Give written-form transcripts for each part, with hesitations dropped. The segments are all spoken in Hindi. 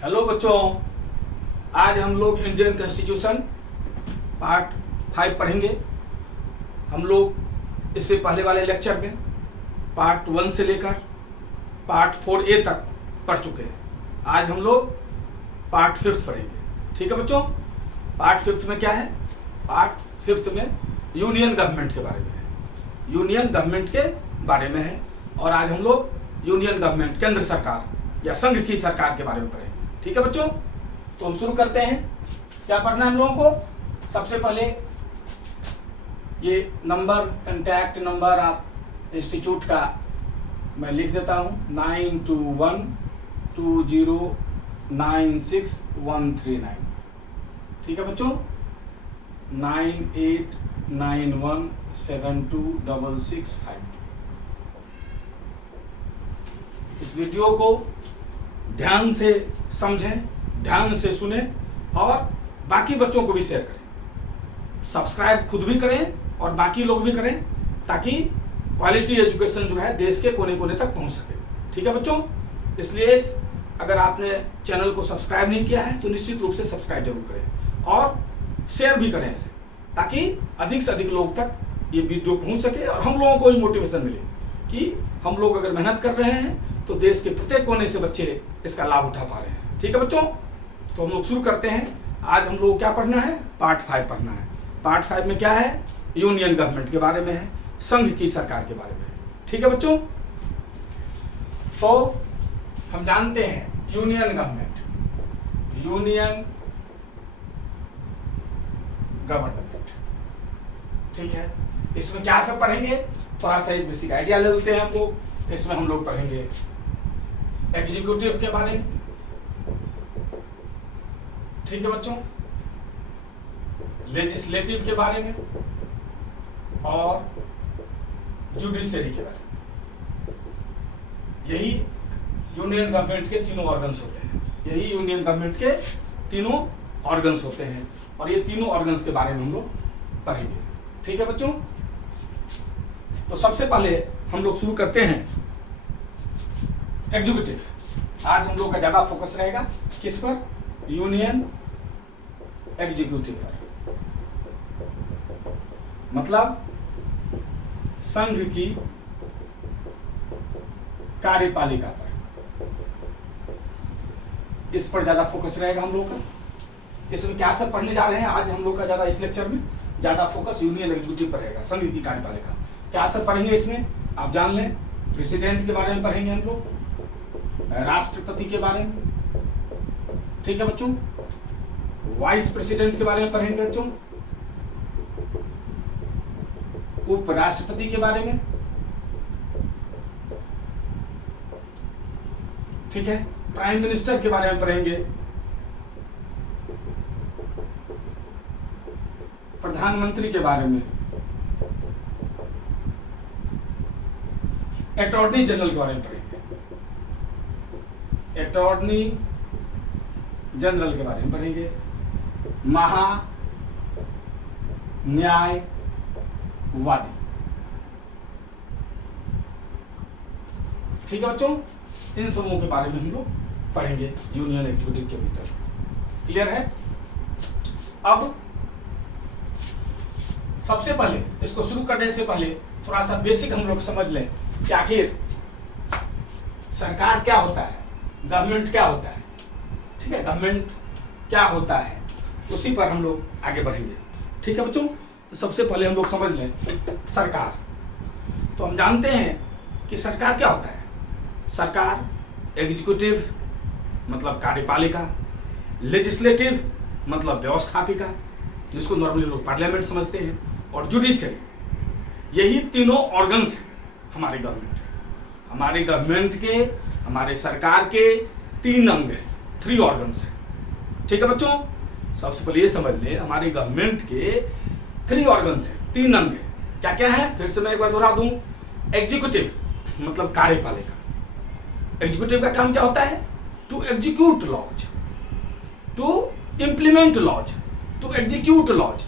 हेलो बच्चों, आज हम लोग इंडियन कॉन्स्टिट्यूशन पार्ट 5 पढ़ेंगे। हम लोग इससे पहले वाले लेक्चर में पार्ट 1 से लेकर पार्ट 4A तक पढ़ चुके हैं। आज हम लोग पार्ट 5 पढ़ेंगे। ठीक है बच्चों, पार्ट 5 में क्या है? पार्ट 5 में यूनियन गवर्नमेंट के बारे में है। यूनियन गवर्नमेंट के बारे में है और आज हम लोग यूनियन गवर्नमेंट, केंद्र सरकार या संघ की सरकार के बारे में पढ़ेंगे। ठीक है बच्चों, तो हम शुरू करते हैं। क्या पढ़ना है हम लोगों को? सबसे पहले ये नंबर, कंटैक्ट नंबर आप इंस्टीट्यूट का मैं लिख देता हूँ 9212096139। ठीक है बच्चों, 9891726652। इस वीडियो को ध्यान से समझें, ध्यान से सुने और बाकी बच्चों को भी शेयर करें। सब्सक्राइब खुद भी करें और बाकी लोग भी करें ताकि क्वालिटी एजुकेशन जो है देश के कोने कोने तक पहुंच सके। ठीक है बच्चों, इसलिए अगर आपने चैनल को सब्सक्राइब नहीं किया है तो निश्चित रूप से सब्सक्राइब जरूर करें और शेयर भी करें इसे, ताकि अधिक से अधिक लोग तक ये वीडियो पहुंच सके और हम लोगों को भी मोटिवेशन मिले कि हम लोग अगर मेहनत कर रहे हैं तो देश के प्रत्येक कोने से बच्चे इसका लाभ उठा पा रहे हैं। ठीक है बच्चों, तो हम लोग शुरू करते हैं। आज हम लोग क्या पढ़ना है? पार्ट 5 पढ़ना है। पार्ट 5 में क्या है? यूनियन गवर्नमेंट के बारे में है, संघ की सरकार के बारे में है। ठीक है बच्चों, तो हम जानते हैं यूनियन गवर्नमेंट, यूनियन गवर्नमेंट। ठीक है, इसमें क्या सब पढ़ेंगे? थोड़ा सा एक बेसिक आइडिया ले लेते हैं हम लोग। इसमें हम लोग पढ़ेंगे एग्जीक्यूटिव के बारे में। ठीक है बच्चों, लेजिस्लेटिव के बारे में और जुडिशरी के बारे में। यही यूनियन गवर्नमेंट के तीनों ऑर्गन्स होते हैं। यही यूनियन गवर्नमेंट के तीनों ऑर्गन्स होते हैं और ये तीनों ऑर्गन्स के बारे में हम लोग पढ़ेंगे। ठीक है बच्चों, तो सबसे पहले हम लोग शुरू करते हैं एग्जीक्यूटिव। आज हम लोग का ज्यादा फोकस रहेगा किस पर? यूनियन एग्जीक्यूटिव पर, मतलब संघ की कार्यपालिका पर। इस पर ज्यादा फोकस रहेगा हम लोग का। इसमें क्या सब पढ़ने जा रहे हैं आज हम लोग का? ज्यादा इस लेक्चर में ज्यादा फोकस यूनियन एग्जीक्यूटिव पर रहेगा, संघ की कार्यपालिका। क्या सब पढ़ेंगे इसमें आप जान लें। प्रेसिडेंट के बारे में पढ़ेंगे हम लोग, राष्ट्रपति के बारे में। ठीक है बच्चों, वाइस प्रेसिडेंट के बारे में पढ़ेंगे बच्चों, उपराष्ट्रपति के बारे में। ठीक है, प्राइम मिनिस्टर के बारे में पढ़ेंगे, प्रधानमंत्री के बारे में, अटॉर्नी जनरल के बारे में पढ़ेंगे, अटॉर्नी जनरल के बारे में पढ़ेंगे, महा न्यायवादी। ठीक है बच्चों, इन समूहों के बारे में हम लोग पढ़ेंगे यूनियन एग्जीक्यूटिव के भीतर। क्लियर है? अब सबसे पहले इसको शुरू करने से पहले थोड़ा सा बेसिक हम लोग समझ लें कि आखिर सरकार क्या होता है, गवर्नमेंट क्या होता है। ठीक है, गवर्नमेंट क्या होता है, उसी पर हम लोग आगे बढ़ेंगे। ठीक है बच्चों, तो सबसे पहले हम लोग समझ लें सरकार। तो हम जानते हैं कि सरकार क्या होता है। सरकार एग्जीक्यूटिव मतलब कार्यपालिका, लेजिस्लेटिव मतलब व्यवस्थापिका, जिसको नॉर्मली लोग पार्लियामेंट समझते हैं, और जुडिशरी। यही तीनों ऑर्गन्स हैं हमारे गवर्नमेंट के। हमारे गवर्नमेंट के, हमारे सरकार के 3 अंग हैं, 3 ऑर्गन्स हैं। ठीक है बच्चों, सबसे पहले ये समझ लें हमारे गवर्नमेंट के 3 ऑर्गन्स हैं, 3 अंग हैं। क्या क्या है? फिर से मैं एक बार दोहरा दूं। एग्जीक्यूटिव मतलब कार्यपालिका। एग्जीक्यूटिव का काम क्या होता है? To execute laws, to implement laws, to execute laws,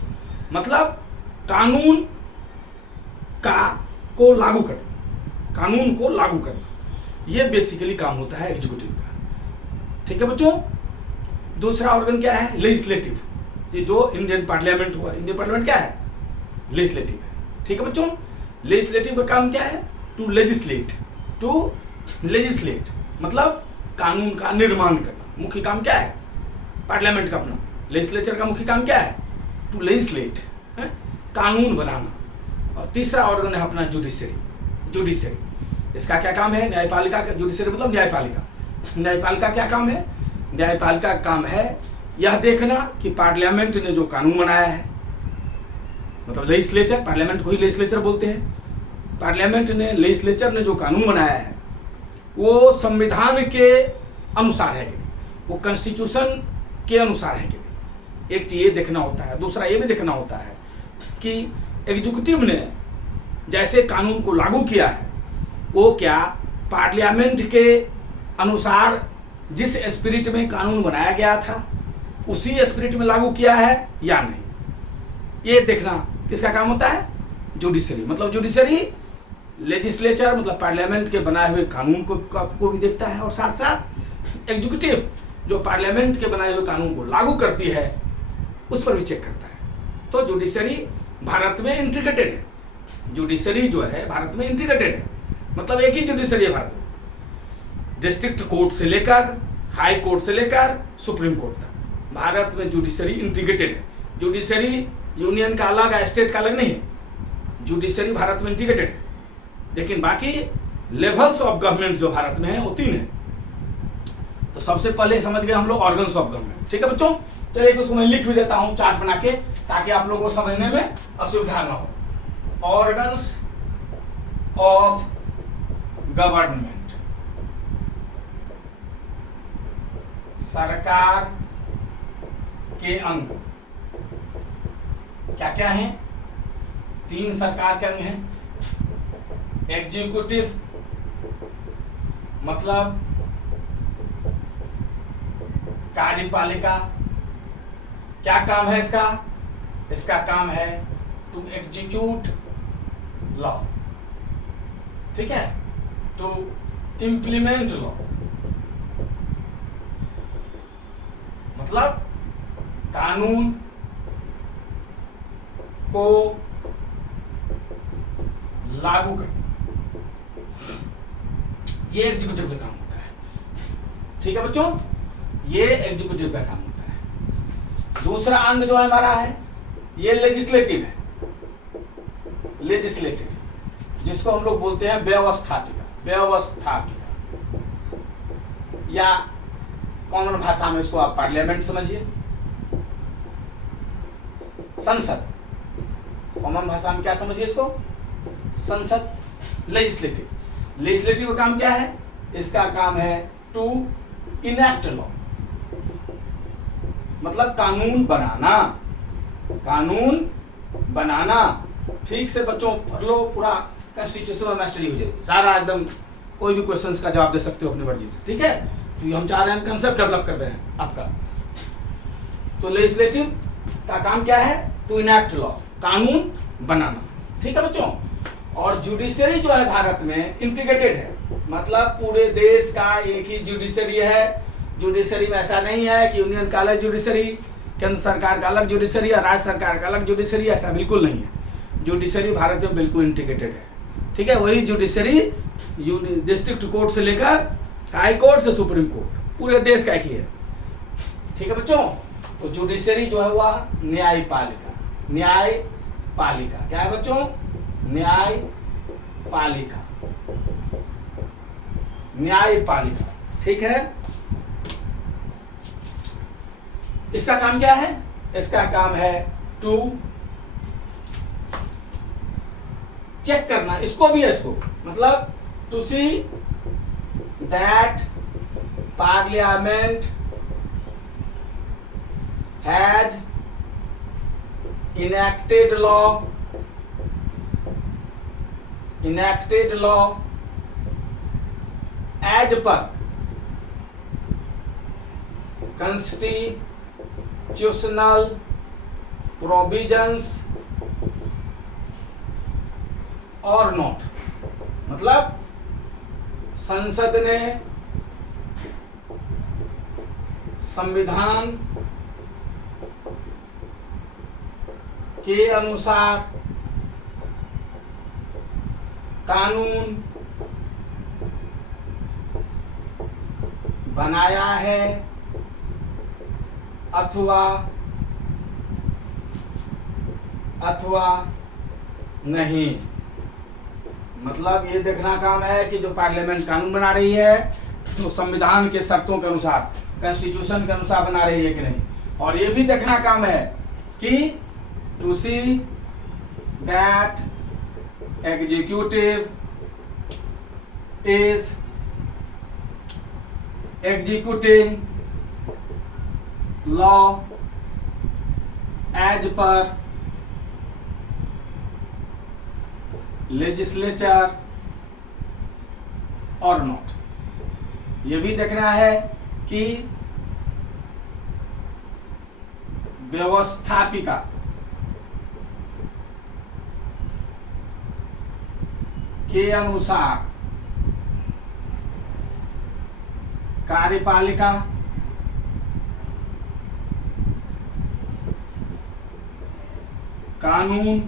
मतलब कानून को लागू करना, कानून को लागू करना। ये बेसिकली काम होता है एग्जीक्यूटिव का। ठीक है बच्चों, दूसरा ऑर्गन क्या है? लेजिस्लेटिव। ये जो इंडियन पार्लियामेंट हुआ, इंडियन पार्लियामेंट क्या है? लेजिस्लेटिव है। ठीक है बच्चों, लेजिस्लेटिव का काम क्या है? टू लेजिस्लेट, टू लेजिस्लेट मतलब कानून का निर्माण करना। मुख्य काम क्या है पार्लियामेंट का? अपना लेजिस्लेचर का मुख्य काम क्या है? टू लेजिस्लेट, कानून बनाना। और तीसरा ऑर्गन है अपना जुडिशरी। जुडिशरी इसका क्या काम है? न्यायपालिका का। जुडिशरी मतलब न्यायपालिका। न्यायपालिका क्या काम है? न्यायपालिका का काम है यह देखना कि पार्लियामेंट ने जो कानून बनाया है, मतलब लेजिस्लेचर, पार्लियामेंट को ही लेजिस्लेचर बोलते हैं। पार्लियामेंट ने, लेजिस्लेचर ने जो कानून बनाया है वो संविधान के अनुसार है कि नहीं, वो कॉन्स्टिट्यूशन के अनुसार है कि नहीं। एक चीज ये देखना होता है। दूसरा ये भी देखना होता है कि एग्जीक्यूटिव ने जैसे कानून को लागू किया है वो क्या पार्लियामेंट के अनुसार जिस स्पिरिट में कानून बनाया गया था उसी स्पिरिट में लागू किया है या नहीं। ये देखना किसका काम होता है? जुडिशरी। मतलब जुडिशरी लेजिस्लेचर मतलब पार्लियामेंट के बनाए हुए कानून को भी देखता है, और साथ साथ एग्जीक्यूटिव जो पार्लियामेंट के बनाए हुए कानून को लागू करती है उस पर भी चेक करता है। तो जुडिशरी भारत में इंटीग्रेटेड है। जुडिशरी जो है भारत में इंटीग्रेटेड है, मतलब एक ही जुडिशरी है भारत में। डिस्ट्रिक्ट कोर्ट से लेकर हाई कोर्ट से लेकर सुप्रीम कोर्ट तक भारत में जुडिशरी इंटीग्रेटेड है। जुडिशरी यूनियन का अलग है, स्टेट का अलग नहीं है। जुडिशरी भारत में इंटीग्रेटेड है। लेकिन बाकी लेवल्स ऑफ गवर्नमेंट जो भारत में है वो 3 है। तो सबसे पहले समझ गए हम लोग ऑर्गन्स ऑफ गवर्नमेंट। ठीक है बच्चों, चलिए उसको मैं लिख भी देता हूं चार्ट बना के ताकि आप लोगों को समझने में असुविधा ना हो। ऑर्गन्स ऑफ गवर्नमेंट, सरकार के अंग क्या क्या हैं? 3 सरकार के अंग हैं। एग्जीक्यूटिव मतलब कार्यपालिका, क्या काम है इसका? इसका काम है टू एग्जीक्यूट लॉ। ठीक है, टू इम्प्लीमेंट लॉ मतलब कानून को लागू करना। ये एग्जीक्यूटिव का काम होता है। ठीक है बच्चों, ये एग्जीक्यूटिव का काम होता है। दूसरा अंग जो है हमारा है ये लेजिस्लेटिव है। लेजिस्लेटिव जिसको हम लोग बोलते हैं व्यवस्थापिका। व्यवस्थापिका या कॉमन भाषा में इसको आप पार्लियामेंट समझिए, संसद। कॉमन भाषा में क्या समझिए इसको? संसद। लेजिस्लेटिव, लेजिस्लेटिव का काम क्या है? इसका काम है टू इनैक्ट लॉ मतलब कानून बनाना। कानून बनाना। ठीक से बच्चों पढ़ लो, पूरा कॉन्स्टिट्यूशन में मास्टरी हो जाएगी सारा एकदम। कोई भी क्वेश्चंस का जवाब दे सकते हो अपनी मर्जी से। ठीक है, तो हम चाह रहे हैं कंसेप्ट डेवलप कर रहे हैं आपका। तो लेजिस्लेटिव का काम क्या है? टू इनैक्ट लॉ, कानून बनाना। ठीक है बच्चों, और जुडिशरी जो है भारत में इंटीग्रेटेड है, मतलब पूरे देश का एक ही जुडिशरी है। जुडिशरी में ऐसा नहीं है कि यूनियन का अलग जुडिशरी, केंद्र सरकार का अलग जुडिशरी और राज्य सरकार का अलग जुडिशरी, ऐसा बिल्कुल नहीं है। जुडिशरी भारत में बिल्कुल इंटीग्रेटेड है। ठीक है, वही जुडिशरी डिस्ट्रिक्ट कोर्ट से लेकर हाई कोर्ट से सुप्रीम कोर्ट पूरे देश का एक ही है। ठीक है बच्चों, तो जुडिशरी जो है वह न्यायपालिका। न्यायपालिका क्या है बच्चों? न्यायपालिका। न्यायपालिका। ठीक है, इसका काम क्या है? इसका काम है टू चेक करना, इसको भी है, इसको मतलब to see that parliament has enacted law as per constitutional provisions or not। मतलब संसद ने संविधान के अनुसार कानून बनाया है अथवा नहीं। मतलब ये देखना काम है कि जो पार्लियामेंट कानून बना रही है तो संविधान के शर्तों के अनुसार, कॉन्स्टिट्यूशन के अनुसार बना रही है कि नहीं। और ये भी देखना काम है कि to see that executive is executing law as per legislature or not। ये भी देखना है कि व्यवस्थापिका के अनुसार कार्यपालिका कानून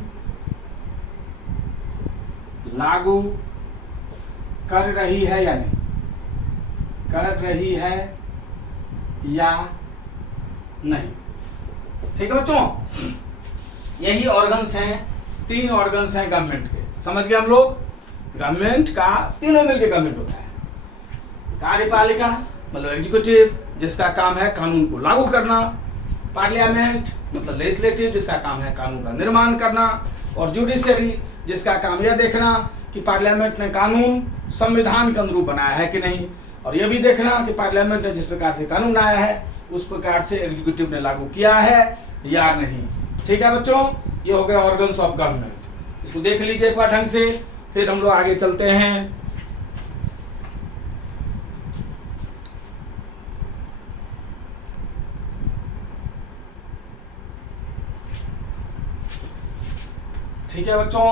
लागू कर रही है या नहीं, कर रही है या नहीं। ठीक है बच्चों, यही ऑर्गन्स हैं, 3 ऑर्गन्स हैं गवर्नमेंट के। समझ गए हम लोग? गवर्नमेंट का तीनों मिलकर गवर्नमेंट होता है। कार्यपालिका मतलब एग्जीक्यूटिव, जिसका काम है कानून को लागू करना। पार्लियामेंट मतलब लेजिस्लेटिव, जिसका काम है कानून का निर्माण करना। और जुडिशरी, जिसका काम यह देखना कि पार्लियामेंट ने कानून संविधान के अनुरूप बनाया है कि नहीं। और यह भी देखना कि पार्लियामेंट ने जिस प्रकार से कानून बनाया है उस प्रकार से एग्जीक्यूटिव ने लागू किया है या नहीं। ठीक है बच्चों, ये हो गया ऑर्गन्स ऑफ गवर्नमेंट। इसको देख लीजिए एक बार ढंग से, फिर हम लोग आगे चलते हैं। ठीक है बच्चों,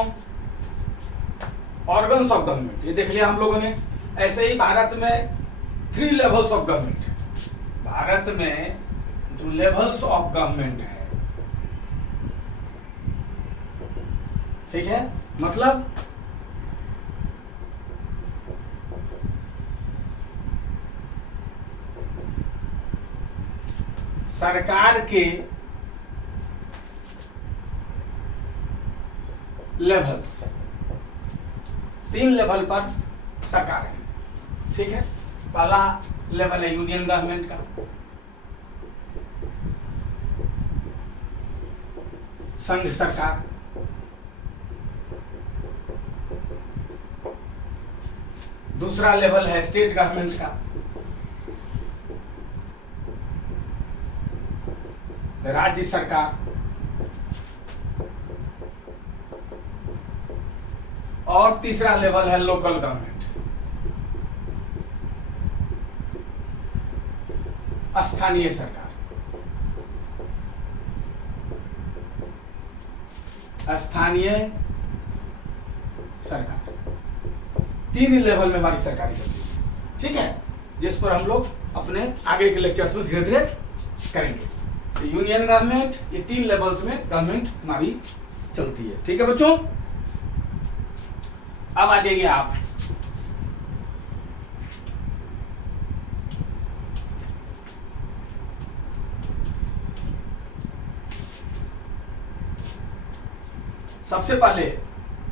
ऑर्गन्स ऑफ गवर्नमेंट ये देख लिया हम लोगों ने। ऐसे ही भारत में 3 लेवल्स ऑफ गवर्नमेंट। भारत में जो लेवल्स ऑफ गवर्नमेंट है, ठीक है, मतलब सरकार के लेवल्स, 3 लेवल पर सरकार है। ठीक है, पहला लेवल है यूनियन गवर्नमेंट का, संघ सरकार। दूसरा लेवल है स्टेट गवर्नमेंट का, राज्य सरकार। और तीसरा लेवल है लोकल गवर्नमेंट, स्थानीय सरकार। स्थानीय सरकार 3 लेवल में हमारी सरकारी चलती है। ठीक है, जिस पर हम लोग अपने आगे के लेक्चर्स में धीरे धीरे करेंगे। तो यूनियन गवर्नमेंट, ये 3 लेवल्स में गवर्नमेंट हमारी चलती है। ठीक है बच्चों, अब आ जाइए आप सबसे पहले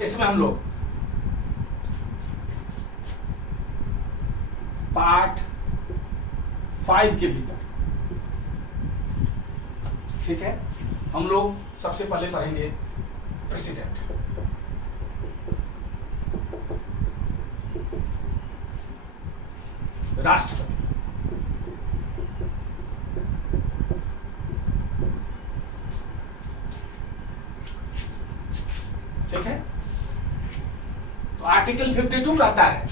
इसमें हम लोग पार्ट 5 के भीतर, ठीक है, हम लोग सबसे पहले पढ़ेंगे प्रेसिडेंट। राष्ट्रपति। ठीक है, तो आर्टिकल 52 कहता है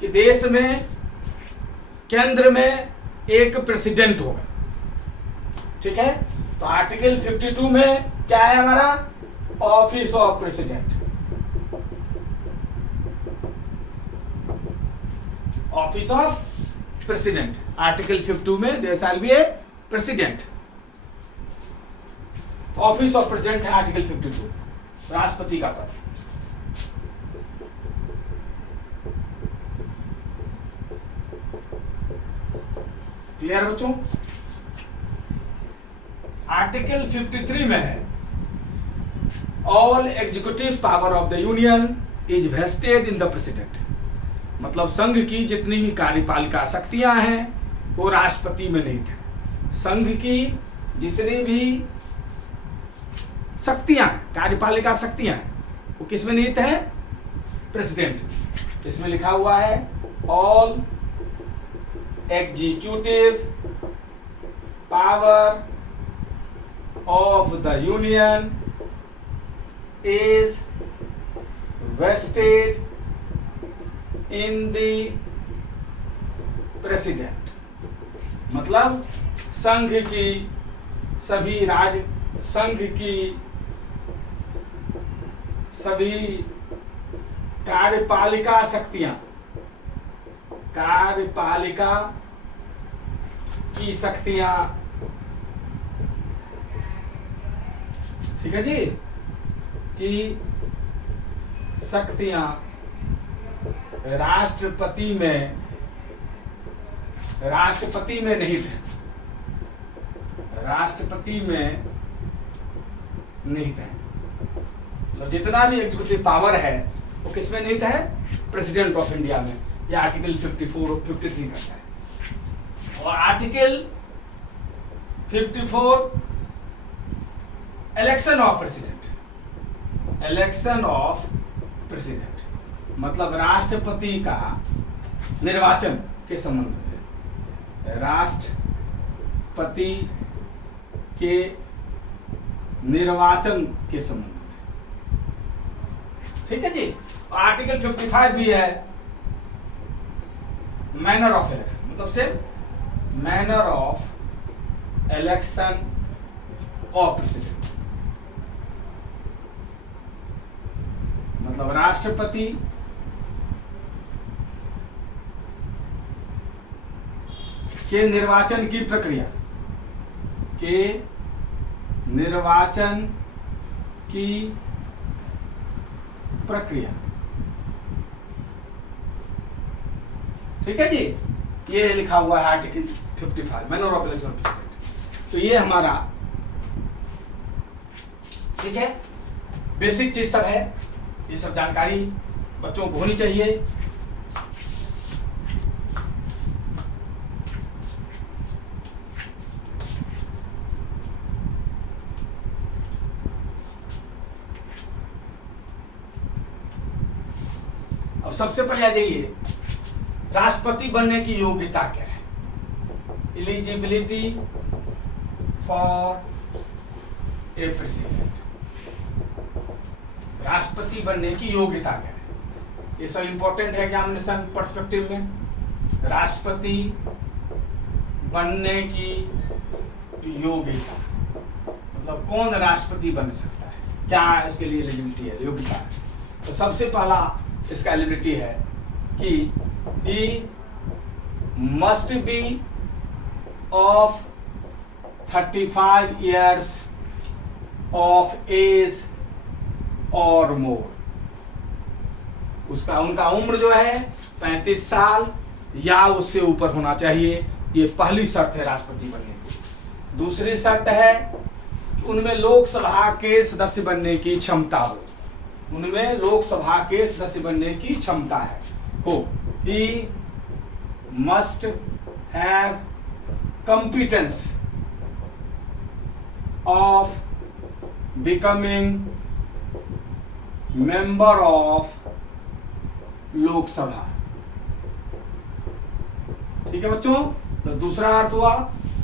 कि देश में केंद्र में एक प्रेसिडेंट होगा। ठीक है, तो आर्टिकल 52 में क्या है हमारा? Office of president. Office of president. Article 52 में there shall be a president. Office of president है आर्टिकल 52, राष्ट्रपति का पद। क्लियर बच्चों? आर्टिकल 53 में है all executive power of the union is vested in the president. मतलब संघ की जितनी भी कार्यपालिका शक्तियां हैं वो राष्ट्रपति में निहित है। संघ की जितनी भी शक्तियां, कार्यपालिका शक्तियां हैं वो किस में निहित है? प्रेसिडेंट। इसमें लिखा हुआ है all executive power of the union is vested in the president। मतलब संघ की सभी कार्यपालिका शक्तियां, कार्यपालिका की शक्तियां, ठीक है जी, कि शक्तियां राष्ट्रपति में निहित है, राष्ट्रपति में निहित है। मतलब जितना भी एग्जीक्यूटिव पावर है वो किसमें निहित है? प्रेसिडेंट ऑफ इंडिया में। ये आर्टिकल 54 और 53 करता है। और article 54 election of president, election of president मतलब राष्ट्रपति का निर्वाचन के संबंध में, राष्ट्रपति के निर्वाचन के संबंध में, ठीक है जी। आर्टिकल 55 भी है मैनर ऑफ इलेक्शन, मतलब से manner of election of president. मतलब राष्ट्रपति के निर्वाचन की प्रक्रिया, के निर्वाचन की प्रक्रिया, ठीक है जी। ये लिखा हुआ है article 55 manner of election of president. तो ये हमारा, ठीक है, बेसिक चीज सब है। ये सब जानकारी बच्चों को होनी चाहिए। अब सबसे पहले आ जाइए, राष्ट्रपति बनने की योग्यता क्या है? Eligibility for a president. राष्ट्रपति बनने की योग्यता क्या है? ये सब इंपॉर्टेंट है एग्जामिनेशन पर्सपेक्टिव में। राष्ट्रपति बनने की योग्यता मतलब कौन राष्ट्रपति बन सकता है, क्या इसके लिए एलिजिबिलिटी है, योग्यता है। तो सबसे पहला इसका एलिजिबिलिटी है कि he must be of 35 years of age और मोर। उनका उम्र जो है 35 साल या उससे ऊपर होना चाहिए। ये पहली शर्त है राष्ट्रपति बनने की। दूसरी शर्त है कि उनमें लोकसभा के सदस्य बनने की क्षमता हो, उनमें लोकसभा के सदस्य बनने की क्षमता है हो। He must have competence of becoming member of Lok Sabha. ठीक है बच्चों, तो दूसरा अर्थ हुआ,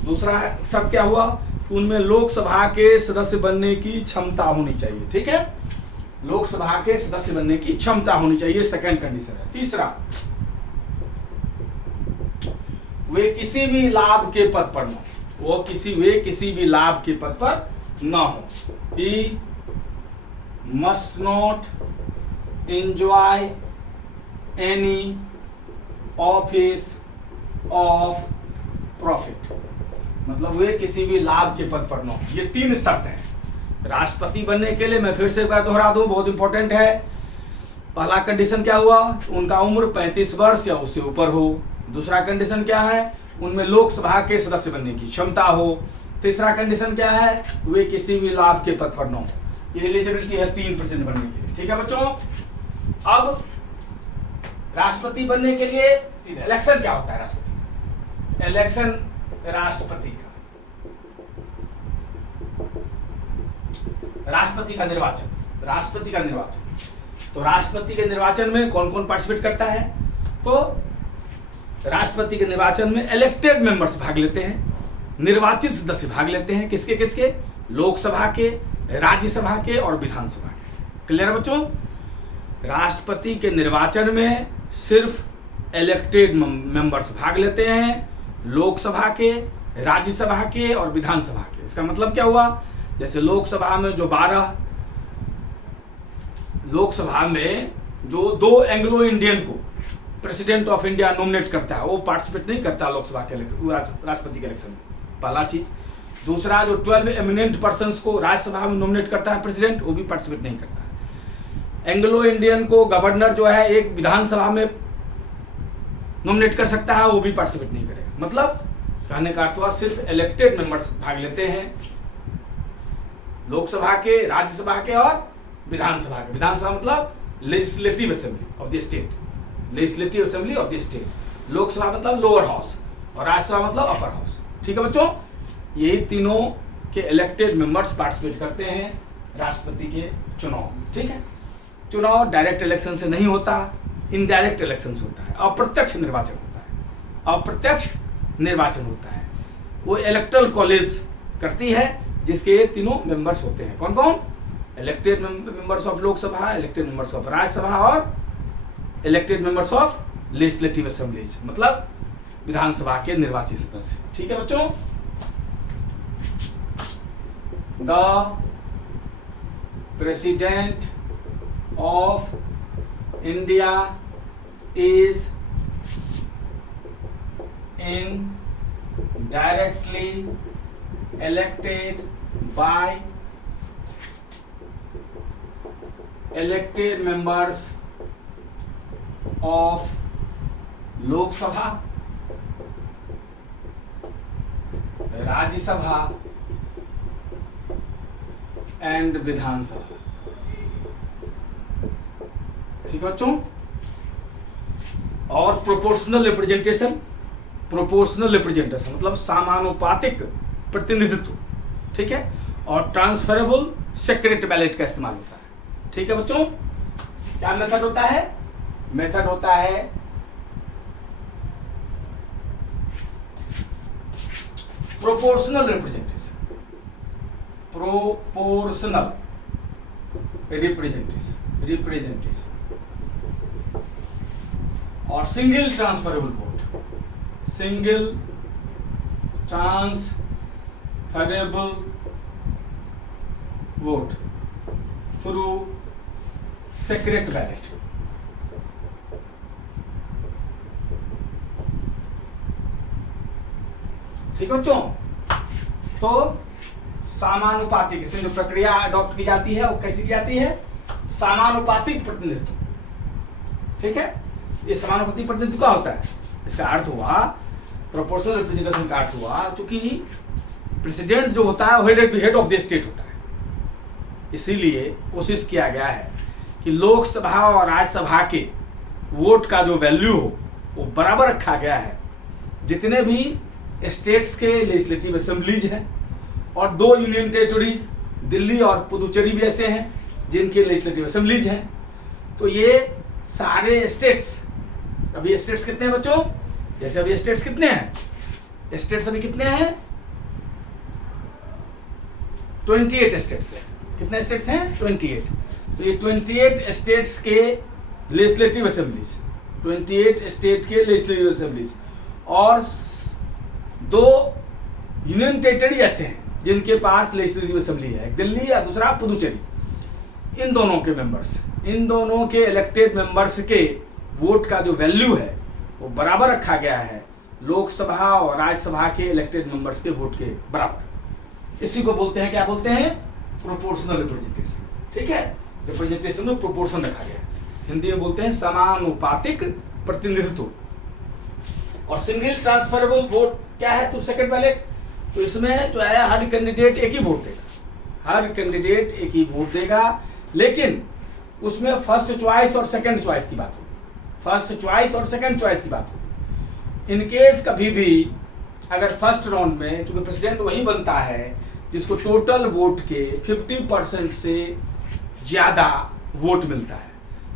दूसरा शर्त क्या हुआ? उनमें लोकसभा के सदस्य बनने की क्षमता होनी चाहिए। ठीक है, लोकसभा के सदस्य बनने की क्षमता होनी चाहिए, सेकंड कंडीशन है। तीसरा, वे किसी भी लाभ के पद पर न हो, वे किसी भी लाभ के पद पर न हो। He must not enjoy any office of profit, मतलब वे किसी भी लाभ के पद पर न हो। ये 3 शर्त है राष्ट्रपति बनने के लिए। मैं फिर से एक बार दोहरा दूं, बहुत इंपॉर्टेंट है। पहला कंडीशन क्या हुआ, उनका उम्र 35 वर्ष या उससे ऊपर हो। दूसरा कंडीशन क्या है, उनमें लोकसभा के सदस्य बनने की क्षमता हो। तीसरा कंडीशन क्या है, वे किसी भी लाभ के पद पर न हो। ये एलिजिबिलिटी है 3% बनने के लिए। ठीक है बच्चों, अब राष्ट्रपति बनने के लिए इलेक्शन क्या होता है राष्ट्रपति का? इलेक्शन राष्ट्रपति का निर्वाचन। तो राष्ट्रपति के निर्वाचन में कौन कौन पार्टिसिपेट करता है? तो राष्ट्रपति के निर्वाचन में इलेक्टेड मेंबर्स भाग लेते हैं, निर्वाचित सदस्य भाग लेते हैं। किसके किसके? लोकसभा के, राज्यसभा के और विधानसभा के। क्लियर है बच्चों? राष्ट्रपति के निर्वाचन में सिर्फ इलेक्टेड मेंबर्स भाग लेते हैं, लोकसभा के, राज्यसभा के और विधानसभा के। इसका मतलब क्या हुआ, जैसे लोकसभा में जो 2 एंग्लो इंडियन को प्रेसिडेंट ऑफ इंडिया नॉमिनेट करता है, वो पार्टिसिपेट नहीं करता लोकसभा के राष्ट्रपति के इलेक्शन में, पहला चीज। दूसरा, जो 12 एमिनेंट पर्सन्स को राज्यसभा में नॉमिनेट करता है प्रेसिडेंट, वो भी पार्टिसिपेट नहीं करता है। एंग्लो इंडियन को गवर्नर जो है एक विधानसभा में नॉमिनेट कर सकता है, वो भी पार्टिसिपेट नहीं करेगा। मतलब कहने का अर्थ हुआ सिर्फ इलेक्टेड मेंबर्स भाग लेते हैं, लोकसभा के, राज्यसभा के और विधानसभा के। विधानसभा मतलब legislative assembly of the state, legislative assembly of the state. Lok Sabha मतलब लोअर हाउस और राज्यसभा मतलब अपर हाउस। ठीक है बच्चों, यही तीनों के इलेक्टेड मेंबर्स पार्टिसिपेट करते हैं राष्ट्रपति के चुनाव में। ठीक है, चुनाव डायरेक्ट इलेक्शन से नहीं होता, इनडायरेक्ट इलेक्शन से होता है, अप्रत्यक्ष निर्वाचन होता है। वो इलेक्टोरल कॉलेज करती है जिसके तीनों मेंबर्स होते हैं। कौन कौन? Elected members of Lok Sabha, elected members of Rajya Sabha और elected members of legislative assemblies, मतलब विधानसभा के निर्वाचित सदस्य। ठीक है बच्चों, the president of India is indirectly elected by elected members of Lok Sabha, Rajya Sabha and Vidhan Sabha। ठीक है बच्चों, और प्रोपोर्शनल रिप्रेजेंटेशन मतलब समानुपातिक प्रतिनिधित्व। ठीक है, और ट्रांसफरेबल सेक्रेट बैलेट का इस्तेमाल होता है। ठीक है बच्चों, क्या मेथड होता है? मेथड होता है प्रोपोर्शनल रिप्रेजेंटेशन और single transferable vote through secret ballot. ठीक है बच्चों, तो समानुपातिक, इसमें जो प्रक्रिया अडॉप्ट की जाती है वो कैसी की जाती है? समानुपातिक प्रतिनिधित्व। ठीक है, ये समानुपातिक प्रतिनिधित्व क्या होता है? इसका अर्थ हुआ प्रोपोर्शनल रिप्रेजेंटेशन का अर्थ हुआ चूंकि प्रेसिडेंट जो होता है वो हेड ऑफ द स्टेट होता है, इसीलिए कोशिश किया गया है कि लोकसभा और राज्यसभा के वोट का जो वैल्यू हो वो बराबर रखा गया है। जितने भी स्टेट्स के लेजिस्लेटिव असेंबलीज हैं और 2 यूनियन टेरिटोरीज दिल्ली और पुदुचेरी भी ऐसे हैं जिनके लेजिस्लेटिव असेंबलीज हैं, तो ये सारे स्टेट्स, अभी स्टेट्स कितने हैं बच्चों? जैसे अभी स्टेट्स कितने हैं? स्टेट्स अभी कितने हैं? 28 स्टेट्स हैं। कितने स्टेट्स हैं? 28। तो ये 28 स्टेट्स के लेजिस्लेटिव असेंबलीज, 28 स्टेट के लेजिस्लेटिव असेंबलीज और 2 यूनियन टेरिटरी ऐसे हैं जिनके पास लेजिस्लेटिव असेंबली है, एक दिल्ली या दूसरा पुदुचेरी। इन दोनों के इलेक्टेड मेंबर्स के वोट का जो वैल्यू है वो बराबर रखा गया है लोकसभा और राज्यसभा के इलेक्टेड मेंबर्स के वोट के बराबर। इसी को बोलते हैं, क्या बोलते हैं, प्रोपोर्शनल रिप्रेजेंटेशन। ठीक है, रिप्रेजेंटेशन में प्रोपोर्शन रखा गया है, हिंदी में बोलते हैं समानुपातिक प्रतिनिधित्व। और सिंगल ट्रांसफरेबल वोट क्या है, तो सेकंड बैलेट, तो इसमें जो है हर कैंडिडेट एक ही वोट देगा, हर कैंडिडेट एक ही वोट देगा, लेकिन उसमें फर्स्ट चॉइस और सेकंड चॉइस की बात होगी, फर्स्ट चॉइस और सेकंड चॉइस की बात होगी। इन केस कभी भी अगर फर्स्ट राउंड में, चूंकि प्रेसिडेंट वही बनता है जिसको टोटल वोट के 50% से ज्यादा वोट मिलता है,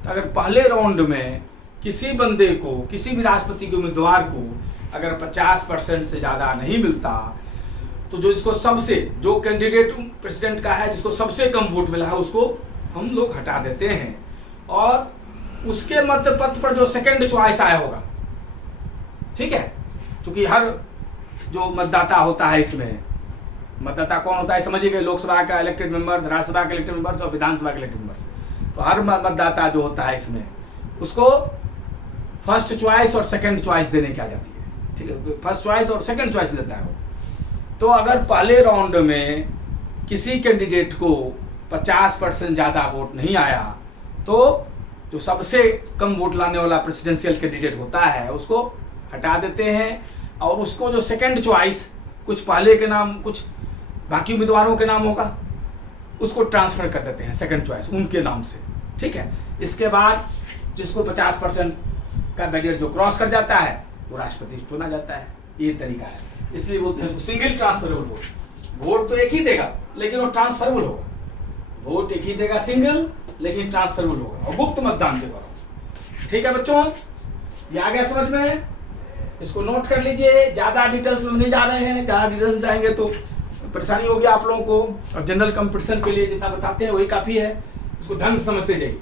तो अगर पहले राउंड में किसी बंदे को, किसी भी राष्ट्रपति के उम्मीदवार को अगर 50% से ज्यादा नहीं मिलता, तो जो इसको सबसे, जो कैंडिडेट प्रेसिडेंट का है जिसको सबसे कम वोट मिला है, उसको हम लोग हटा देते हैं और उसके मत पत्र पर जो सेकंड चॉइस आया होगा, ठीक है, क्योंकि हर जो मतदाता होता है, इसमें मतदाता कौन होता है समझिए, लोकसभा का इलेक्टेड मेंबर्स, राज्यसभा के इलेक्टेड मेंबर्स और विधानसभा के इलेक्टेड मेंबर्स, तो हर मतदाता जो होता है इसमें उसको फर्स्ट चॉइस और सेकंड चॉइस देने की आ जाती है। ठीक है, फर्स्ट चॉइस और सेकंड चॉइस देता है वो। तो अगर पहले राउंड में किसी कैंडिडेट को 50% ज़्यादा वोट नहीं आया, तो जो सबसे कम वोट लाने वाला प्रेसिडेंशियल कैंडिडेट होता है उसको हटा देते हैं, और उसको जो सेकंड चॉइस, कुछ पहले के नाम, कुछ बाकी उम्मीदवारों के नाम होगा, उसको ट्रांसफर कर देते हैं सेकंड चॉइस उनके नाम से। ठीक है, इसके बाद जिसको 50% का बैरियर जो क्रॉस कर जाता है वो राष्ट्रपति चुना जाता है। ये तरीका है, इसलिए बोलते हैं सिंगल ट्रांसफरेबल वोट। वोट तो एक ही देगा लेकिन वो ट्रांसफरेबल होगा, वोट एक ही देगा सिंगल लेकिन ट्रांसफरेबल होगा और गुप्त मतदान के द्वारा। ठीक है बच्चों, ये आ गया समझ में, इसको नोट कर लीजिए। ज्यादा डिटेल्स में नहीं जा रहे हैं, ज्यादा डिटेल्स में जाएंगे तो परेशानी होगी आप लोगों को, और जनरल कंपटीशन के लिए जितना बताते हैं वही काफी है, इसको ढंग से समझते जाइए।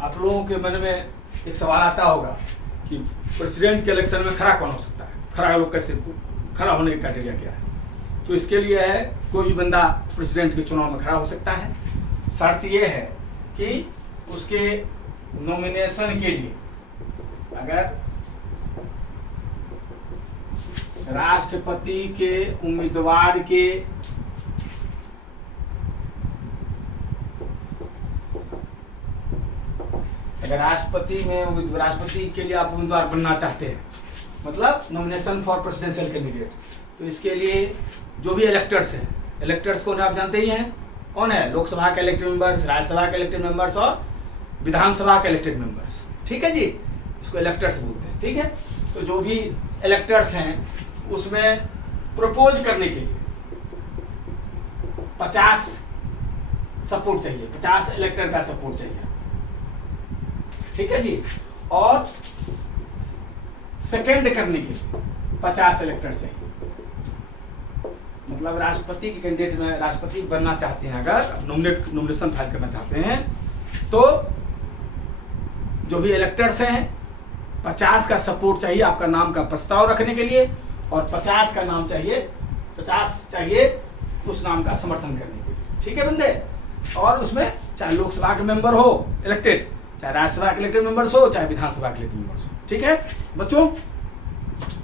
आप लोगों के मन में एक सवाल आता होगा कि प्रेसिडेंट के इलेक्शन में खड़ा कौन हो सकता है, खड़ा लोग कैसे, खड़ा होने का क्राइटेरिया क्या है। तो इसके लिए है, कोई भी बंदा प्रेसिडेंट के चुनाव में खड़ा हो सकता है। शर्त यह है कि उसके नॉमिनेशन के लिए अगर राष्ट्रपति के उम्मीदवार के राष्ट्रपति के लिए आप उम्मीदवार बनना चाहते हैं, मतलब नॉमिनेशन फॉर प्रेसिडेंशियल कैंडिडेट, तो इसके लिए जो भी इलेक्टर्स हैं, इलेक्टर्स को आप जानते ही हैं कौन है, लोकसभा के इलेक्टेड मेंबर्स, राज्यसभा के इलेक्टेड मेंबर्स और विधानसभा के इलेक्टेड मेंबर्स। ठीक है जी, इसको इलेक्टर्स बोलते हैं। ठीक है, तो जो भी इलेक्टर्स हैं उसमें प्रपोज करने के लिए 50 सपोर्ट चाहिए, 50 इलेक्टर का सपोर्ट चाहिए। ठीक है जी, और सेकंड करने के लिए 50 इलेक्टर चाहिए, मतलब राष्ट्रपति के कैंडिडेट में राष्ट्रपति बनना चाहते हैं, अगर नॉमिनेशन फाइल करना चाहते हैं, तो जो भी इलेक्टर्स हैं 50 का सपोर्ट चाहिए आपका नाम का प्रस्ताव रखने के लिए, और 50 का नाम चाहिए, 50 चाहिए उस नाम का समर्थन करने के लिए। ठीक है बंदे, और उसमें चाहे लोकसभा के मेंबर हो इलेक्टेड, चाहे राज्यसभा के इलेक्टेड मेंबर्स हो, चाहे विधानसभा के इलेक्टेड मेंबर्स हो। ठीक है बच्चों,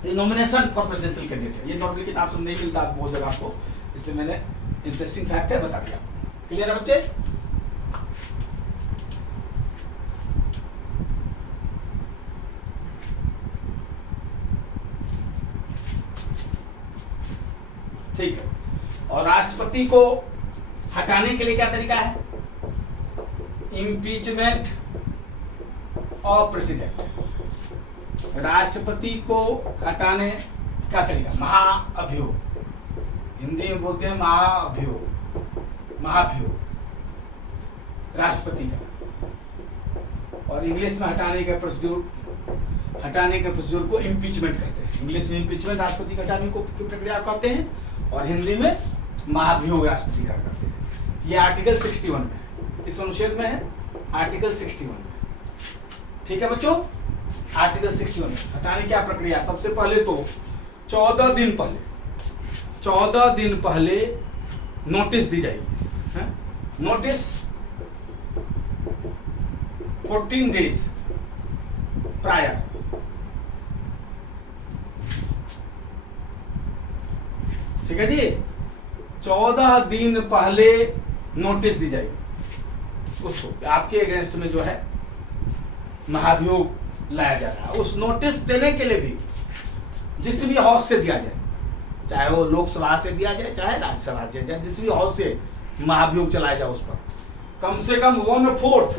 ये नॉमिनेशन फॉर प्रेसिडेंशियल कैंडिडेट है, ये नॉर्मली किताब से नहीं मिलता बहुत जगह आपको, इसलिए मैंने इंटरेस्टिंग फैक्ट है बता दिया। क्लियर है बच्चे? ठीक है, और राष्ट्रपति को हटाने के लिए क्या तरीका है, इम्पीचमेंट ऑफ प्रेसिडेंट। राष्ट्रपति को हटाने का तरीका महाअभियोग, हिंदी में बोलते हैं महाअभियोग, महाभियोग राष्ट्रपति का, और इंग्लिश में हटाने का प्रोसीड्यूर को इम्पीचमेंट कहते हैं। इंग्लिश में इम्पीचमेंट राष्ट्रपति को हटाने को की प्रक्रिया कहते हैं, और हिंदी में महाभियोग राष्ट्रपति का करते हैं। ये आर्टिकल 61 में, इस अनुच्छेद में है आर्टिकल 61 में। ठीक है बच्चों, आर्टिकल 61 में हटाने की प्रक्रिया, सबसे पहले तो 14 दिन पहले 14 दिन पहले नोटिस दी जाएगी, है? Notice 14 days prior. ठीक है जी, 14 दिन पहले नोटिस दी जाएगी उसको, आपके अगेंस्ट में जो है महाभियोग लाया जा रहा है। उस नोटिस देने के लिए भी जिस भी हाउस से दिया जाए, चाहे वो लोकसभा से दिया जाए चाहे राज्यसभा से दिया जाए, जिस भी हाउस से महाभियोग चलाया जाए उस पर कम से कम 1/4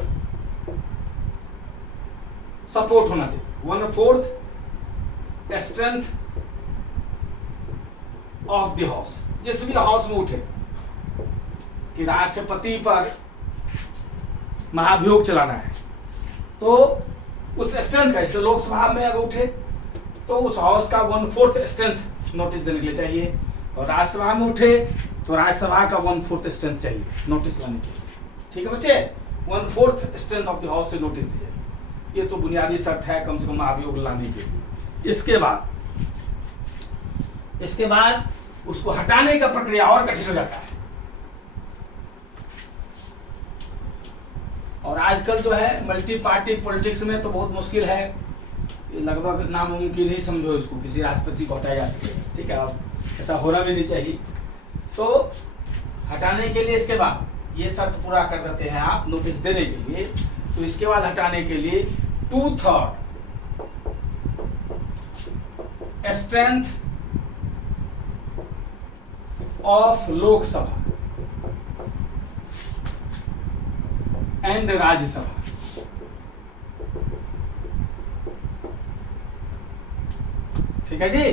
सपोर्ट होना चाहिए, 1/4 स्ट्रेंथ ऑफ द हाउस। जिस भी हाउस में उठे कि राष्ट्रपति पर महाभियोग चलाना है, तो उस स्ट्रेंथ का, जैसे लोकसभा में अगर उठे तो उस हाउस का 1/4 स्ट्रेंथ नोटिस देने के लिए चाहिए, और राज्यसभा में उठे तो राज्यसभा का 1/4 स्ट्रेंथ चाहिए नोटिस लाने के लिए। ठीक है बच्चे, 1/4 स्ट्रेंथ ऑफ द हाउस से नोटिस दी जाए, ये तो बुनियादी शर्त है कम से कम महाभियोग लाने के लिए। इसके बाद उसको हटाने का प्रक्रिया और कठिन हो जाता है। और आजकल जो है मल्टी पार्टी पॉलिटिक्स में तो बहुत मुश्किल है, ये लगभग नामुमकिन ही समझो इसको, किसी राष्ट्रपति को हटाया जा सके। ठीक है, अब ऐसा होना भी नहीं चाहिए। तो हटाने के लिए इसके बाद ये शर्त पूरा कर देते हैं आप नोटिस देने के लिए, तो इसके बाद हटाने के लिए 2/3 strength of Lok Sabha and Rajya Sabha. ठीक है जी,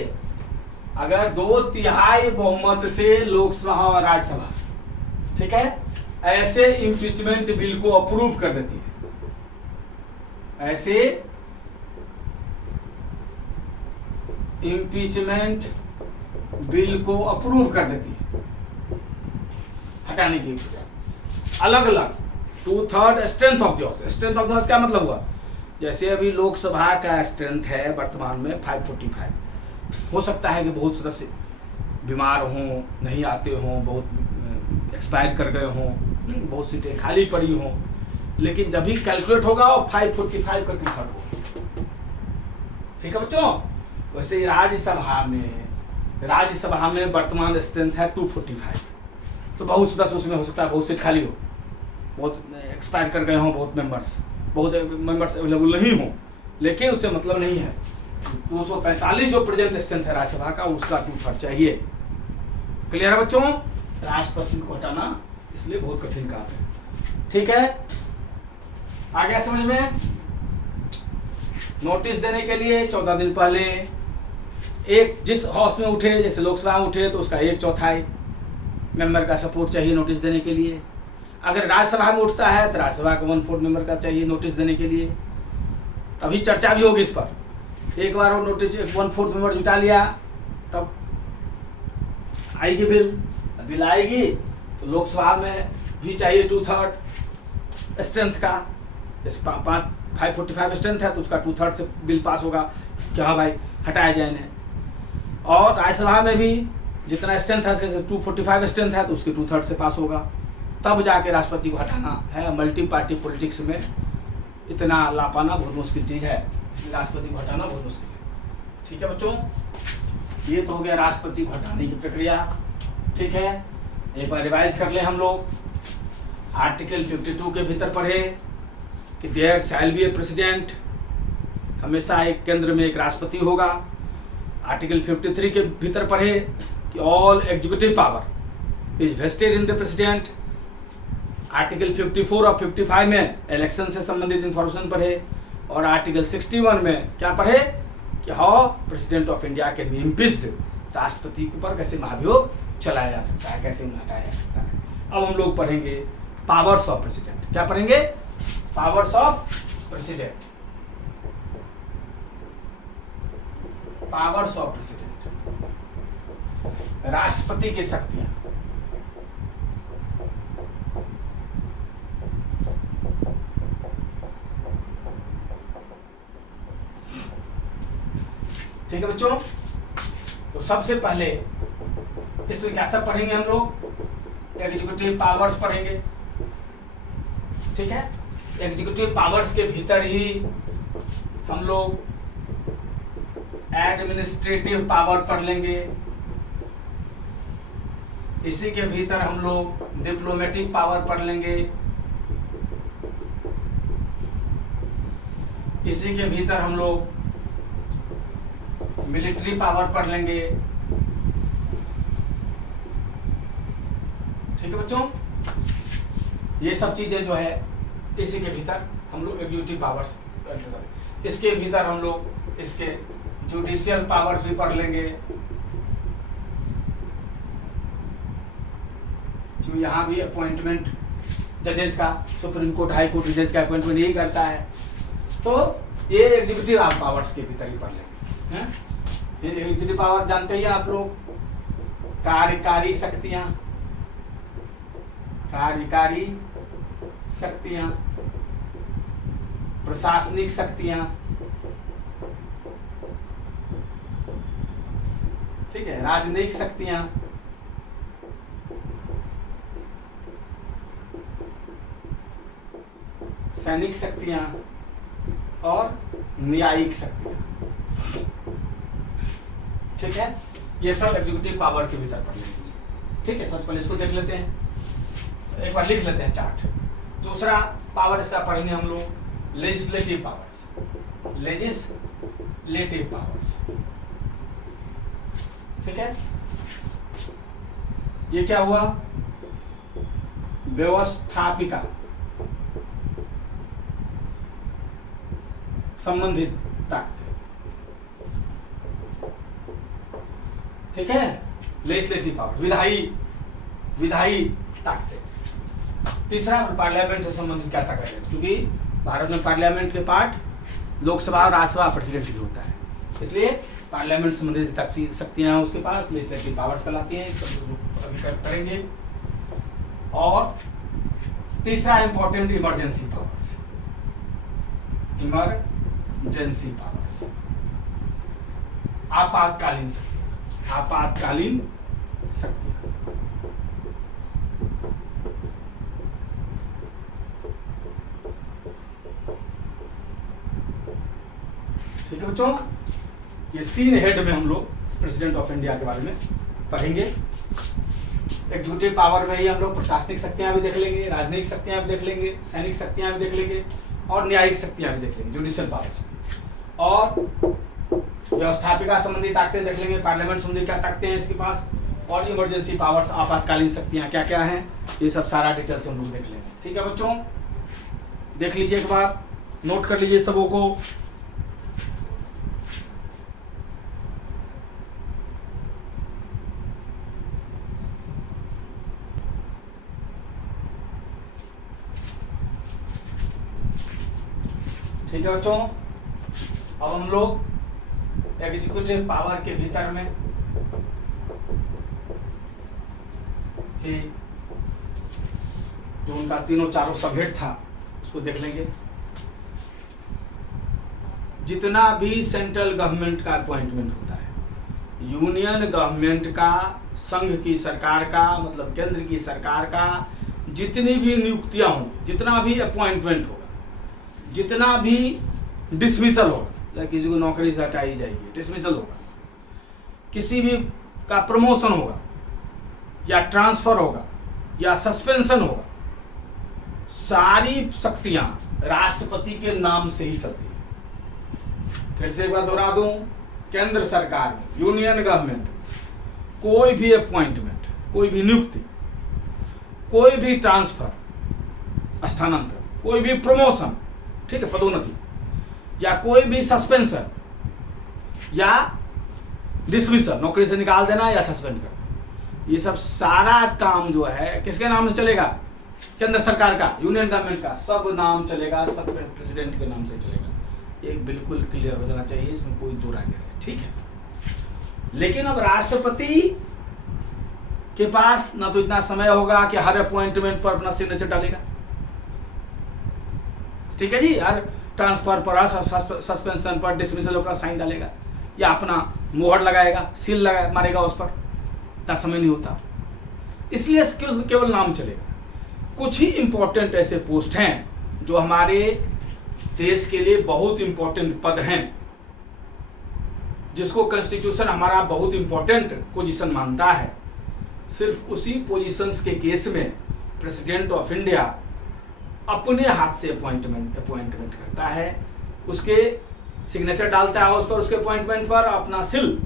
अगर 2/3 बहुमत से लोकसभा और राज्यसभा, ठीक है, ऐसे इम्पीचमेंट बिल को अप्रूव कर देती है, ऐसे इम्पीचमेंट बिल को अप्रूव कर देती है हटाने की अलग अलग 2/3 strength of the house. Strength of the house क्या मतलब हुआ, जैसे अभी लोकसभा का स्ट्रेंथ है वर्तमान में 545, हो सकता है कि बहुत सदस्य बीमार हों, नहीं आते हों, बहुत एक्सपायर कर गए हों, बहुत सीटें खाली पड़ी हों, लेकिन जब भी कैलकुलेट होगा वो 545 का 2/3 होगा। ठीक है बच्चों, वैसे ही राज्यसभा में वर्तमान स्ट्रेंथ है 245, तो बहुत सदस्य उसमें हो सकता है बहुत सीट खाली हो, बहुत एक्सपायर कर गए हों, बहुत मेंबर्स अवेलेबल नहीं हो, लेकिन उससे मतलब नहीं है। 245 जो प्रेजेंट स्ट्रेंथ है राज्यसभा का, उसका 2/3 चाहिए। क्लियर है बच्चों, राष्ट्रपति को हटाना इसलिए बहुत कठिन काम है। ठीक है, आ गया समझ में। नोटिस देने के लिए 14 दिन पहले एक जिस हाउस में उठे, जैसे लोकसभा में उठे तो उसका 1/4 मेंबर का सपोर्ट चाहिए नोटिस देने के लिए। अगर राज्यसभा में उठता है तो राज्यसभा का 1/4 मेंबर का चाहिए नोटिस देने के लिए। तभी चर्चा भी होगी इस पर। एक बार वो नोटिस 1/4 मेंबर जुटा लिया, तब आएगी बिल आएगी तो लोकसभा में भी चाहिए 2/3 स्ट्रेंथ का। जैसे 545 स्ट्रेंथ है तो उसका 2/3 से बिल पास होगा कि हाँ भाई हटाया जाए इन्हें। और राज्यसभा में भी जितना स्ट्रेंथ है, जैसे 245 स्ट्रेंथ है तो उसके 2/3 से पास होगा, तब जाके राष्ट्रपति को हटाना है। मल्टी पार्टी पॉलिटिक्स में इतना ला पाना बहुत मुश्किल चीज़ है, इसलिए राष्ट्रपति को हटाना बहुत मुश्किल है। ठीक है बच्चों, ये तो हो गया राष्ट्रपति को हटाने की प्रक्रिया। ठीक है, एक बार रिवाइज कर ले हम लोग। आर्टिकल 52 के भीतर पढ़े कि there shall be a president, हमेशा एक केंद्र में एक राष्ट्रपति होगा। आर्टिकल 53 के भीतर पढ़े कि all executive power is vested in the president. Article 54 और 55 में इलेक्शन से संबंधित इंफॉर्मेशन पढ़े। और आर्टिकल 61 में क्या पढ़े कि how president of India can be impeached, राष्ट्रपति के ऊपर कैसे महाभियोग चलाया जा सकता है, कैसे उन्हें हटाया जा सकता है। अब हम लोग पढ़ेंगे पावर्स ऑफ प्रेसिडेंट। क्या पढ़ेंगे? Powers of president. Powers of president, राष्ट्रपति की शक्तियां। ठीक है बच्चों, तो सबसे पहले इसमें क्या सब पढ़ेंगे हम लोग? एग्जीक्यूटिव पावर्स पढ़ेंगे, ठीक है। एग्जीक्यूटिव पावर्स के भीतर ही हम लोग एडमिनिस्ट्रेटिव पावर पढ़ लेंगे, इसी के भीतर हम लोग डिप्लोमेटिक पावर पढ़ लेंगे, इसी के भीतर हम लोग मिलिट्री पावर पढ़ लेंगे, ठीक है बच्चों। ये सब चीजें जो है इसी के भीतर हम लोग एग्जीक्यूटिव पावर्स, इसके भीतर हम लोग इसके जुडिशियल पावर्स भी पढ़ लेंगे, जो यहाँ भी अपॉइंटमेंट जजेस का, सुप्रीम कोर्ट हाई कोर्ट जजेस का अपॉइंटमेंट यही करता है, तो ये एग्जीक्यूटिव पावर्स के भीतर ही पढ़ लेंगे, हैं? ये एग्जीक्यूटिव पावर जानते ही आप लोग, कार्यकारी शक्तियां, कार्यकारी शक्तियां, प्रशासनिक शक्तियां, ठीक है, राजनयिक शक्तियां, सैनिक शक्तियां और न्यायिक शक्तियां, ठीक है। ये सब एग्जीक्यूटिव पावर के भीतर पढ़ लेंगे, ठीक है। सबसे पहले इसको देख लेते हैं, एक बार लिख लेते हैं चार्ट। दूसरा पावर इसका पढ़ेंगे हम लोग लेजिस्लेटिव पावर्स, लेजिस्लेटिव पावर्स, ठीक है। ये क्या हुआ? व्यवस्थापिका संबंधित ताकतें, ठीक है। लेजिस्लेटिव पावर विधायी ताकतें। तीसरा पार्लियामेंट से संबंधित क्या ताकत है, क्योंकि भारत में पार्लियामेंट के पार्ट लोकसभा और राज्यसभा प्रेसिडेंट भी होता है, इसलिए पार्लियामेंट संबंधित शक्तियां उसके पास लेजिस्लेटिव पावर्स कहलाती हैं, इसको अभी करेंगे। और तीसरा important emergency powers, emergency powers, आपातकालीन शक्ति, आपातकालीन शक्ति, ठीक है बच्चों। ये तीन हेड में हम लोग प्रेसिडेंट ऑफ इंडिया के बारे में पढ़ेंगे। एग्जीक्यूटिव पावर में ही हम लोग प्रशासनिक शक्तियां भी देख लेंगे, राजनीतिक शक्तियां भी देख लेंगे, सैनिक शक्तियां भी देख लेंगे और न्यायिक शक्तियां भी देख लेंगे, जुडिशियल पावर्स। और व्यवस्थापिका संबंधी ताकतें देख लेंगे, पार्लियामेंट संबंधी क्या ताकतें हैं इसके पास, और इमरजेंसी पावर्स, आपातकालीन शक्तियां क्या क्या हैं, ये सब सारा डिटेल से हम लोग देख लेंगे, ठीक है बच्चों। देख लीजिए एक बार, नोट कर लीजिए सबों को। ठीक है बच्चों, अब हम लोग एग्जीक्यूटिव पावर के भीतर में ही जो उनका तीनों चारों सबहेड था उसको देख लेंगे। जितना भी सेंट्रल गवर्नमेंट का अपॉइंटमेंट होता है, यूनियन गवर्नमेंट का, संघ की सरकार का, मतलब केंद्र की सरकार का जितनी भी नियुक्तियां होंगी, जितना भी अपॉइंटमेंट होगा, जितना भी डिसमिसल होगा, किसी को नौकरी से हटाई जाएगी, डिसमिसल होगा, किसी भी का प्रमोशन होगा या ट्रांसफर होगा या सस्पेंशन होगा, सारी शक्तियां राष्ट्रपति के नाम से ही चलती है। फिर से एक बार दोहरा दूं, केंद्र सरकार में, यूनियन गवर्नमेंट, कोई भी अपॉइंटमेंट, कोई भी नियुक्ति, कोई भी ट्रांसफर, स्थानांतरण, कोई भी प्रमोशन, ठीक है, पदोन्नति, या कोई भी सस्पेंशन या डिसमिसल, नौकरी से निकाल देना या सस्पेंड करना, ये सब सारा काम जो है किसके नाम से चलेगा? केंद्र सरकार का, यूनियन गवर्नमेंट का, सब नाम चलेगा, सब प्रेसिडेंट के नाम से चलेगा। एक बिल्कुल क्लियर हो जाना चाहिए, इसमें कोई दो राय नहीं है, ठीक है। लेकिन अब राष्ट्रपति के पास ना तो इतना समय होगा कि हर अपॉइंटमेंट पर अपना सिग्नेचर डालेगा, ठीक है जी, हर ट्रांसफर पर, सस्पेंशन पर, डिसमिसल पर साइन डालेगा या अपना मोहर लगाएगा, सील मारेगा उस पर, इतना समय नहीं होता, इसलिए केवल नाम चलेगा। कुछ ही इंपॉर्टेंट ऐसे पोस्ट हैं जो हमारे देश के लिए बहुत इंपॉर्टेंट पद हैं, जिसको कॉन्स्टिट्यूशन हमारा बहुत इंपॉर्टेंट पोजीशन मानता है। सिर्फ उसी पोजीशंस के केस में प्रेसिडेंट ऑफ इंडिया अपने हाथ से अपॉइंटमेंट करता है, उसके सिग्नेचर डालता है उस पर, उसके अपॉइंटमेंट पर अपना सील,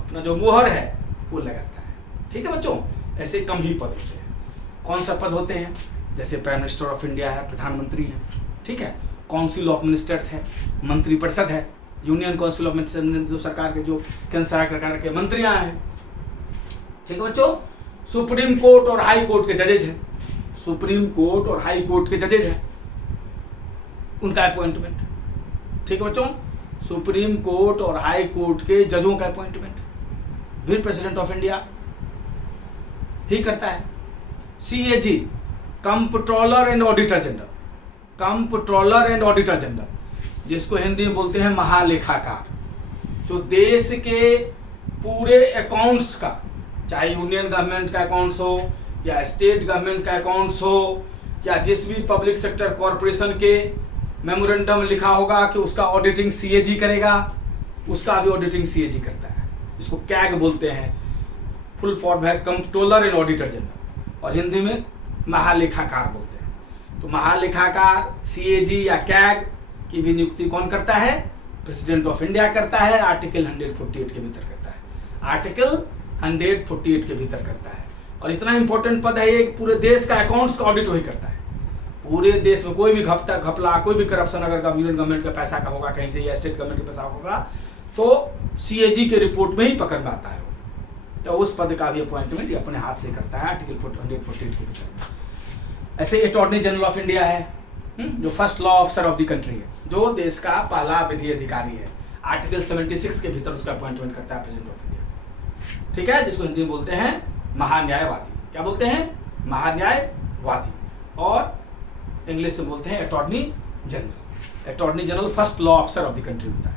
अपना जो मोहर है वो लगाता है। ठीक है बच्चों, ऐसे कम ही पद होते हैं। कौन सा पद होते हैं? जैसे प्राइम मिनिस्टर ऑफ इंडिया है, प्रधानमंत्री है, ठीक है, काउंसिल ऑफ मिनिस्टर्स है, मंत्रिपरिषद है, यूनियन काउंसिल ऑफ मिनिस्टर्स जो सरकार के, जो केंद्र सरकार के मंत्रियां हैं, ठीक है बच्चों। सुप्रीम कोर्ट और हाई कोर्ट के जजेज हैं, सुप्रीम कोर्ट और हाई कोर्ट के जजेज हैं, उनका अपॉइंटमेंट, ठीक है बच्चों। सुप्रीम कोर्ट और हाई कोर्ट के जजों का अपॉइंटमेंट भी प्रेसिडेंट ऑफ इंडिया ही करता है। CAG, comptroller and auditor general, comptroller and auditor general, जिसको हिंदी में बोलते हैं महालेखाकार, जो देश के पूरे अकाउंट्स का, चाहे यूनियन गवर्नमेंट का अकाउंट्स हो या स्टेट गवर्नमेंट का अकाउंट्स हो या जिस भी पब्लिक सेक्टर कॉरपोरेशन के मेमोरेंडम लिखा होगा कि उसका ऑडिटिंग CAG करेगा, उसका भी ऑडिटिंग CAG करता है। इसको कैग बोलते हैं, फुल फॉर्म है कंप्ट्रोलर एंड ऑडिटर जनरल, और हिंदी में महालेखाकार बोलते हैं। तो महालेखाकार, CAG या कैग की भी नियुक्ति कौन करता है? प्रेसिडेंट ऑफ इंडिया करता है, आर्टिकल 148 के भीतर करता है, आर्टिकल 148 के भीतर करता है। और इतना इंपॉर्टेंट पद है ये, पूरे देश का अकाउंट्स का ऑडिट वही करता है। पूरे देश में कोई भी घपला, कोई भी करप्शन अगर यूनियन गवर्नमेंट का पैसा का होगा कहीं से या स्टेट गवर्नमेंट का पैसा होगा तो CAG के रिपोर्ट में ही पकड़ में आता है। तो उस पद का भी अपॉइंटमेंट अपने हाथ से करता है, आर्टिकल 148 के भीतर। ऐसे अटॉर्नी जनरल ऑफ इंडिया है, जो first law officer of the country है, जो देश का पहला विधि अधिकारी है, आर्टिकल 76 के भीतर उसका अपॉइंटमेंट करता है प्रेसिडेंट ऑफ इंडिया, ठीक है, जिसको हिंदी में बोलते हैं महान्यायवादी। क्या बोलते हैं? महान्यायवादी। और इंग्लिश में बोलते हैं attorney general. Attorney general first law officer of the country होता है।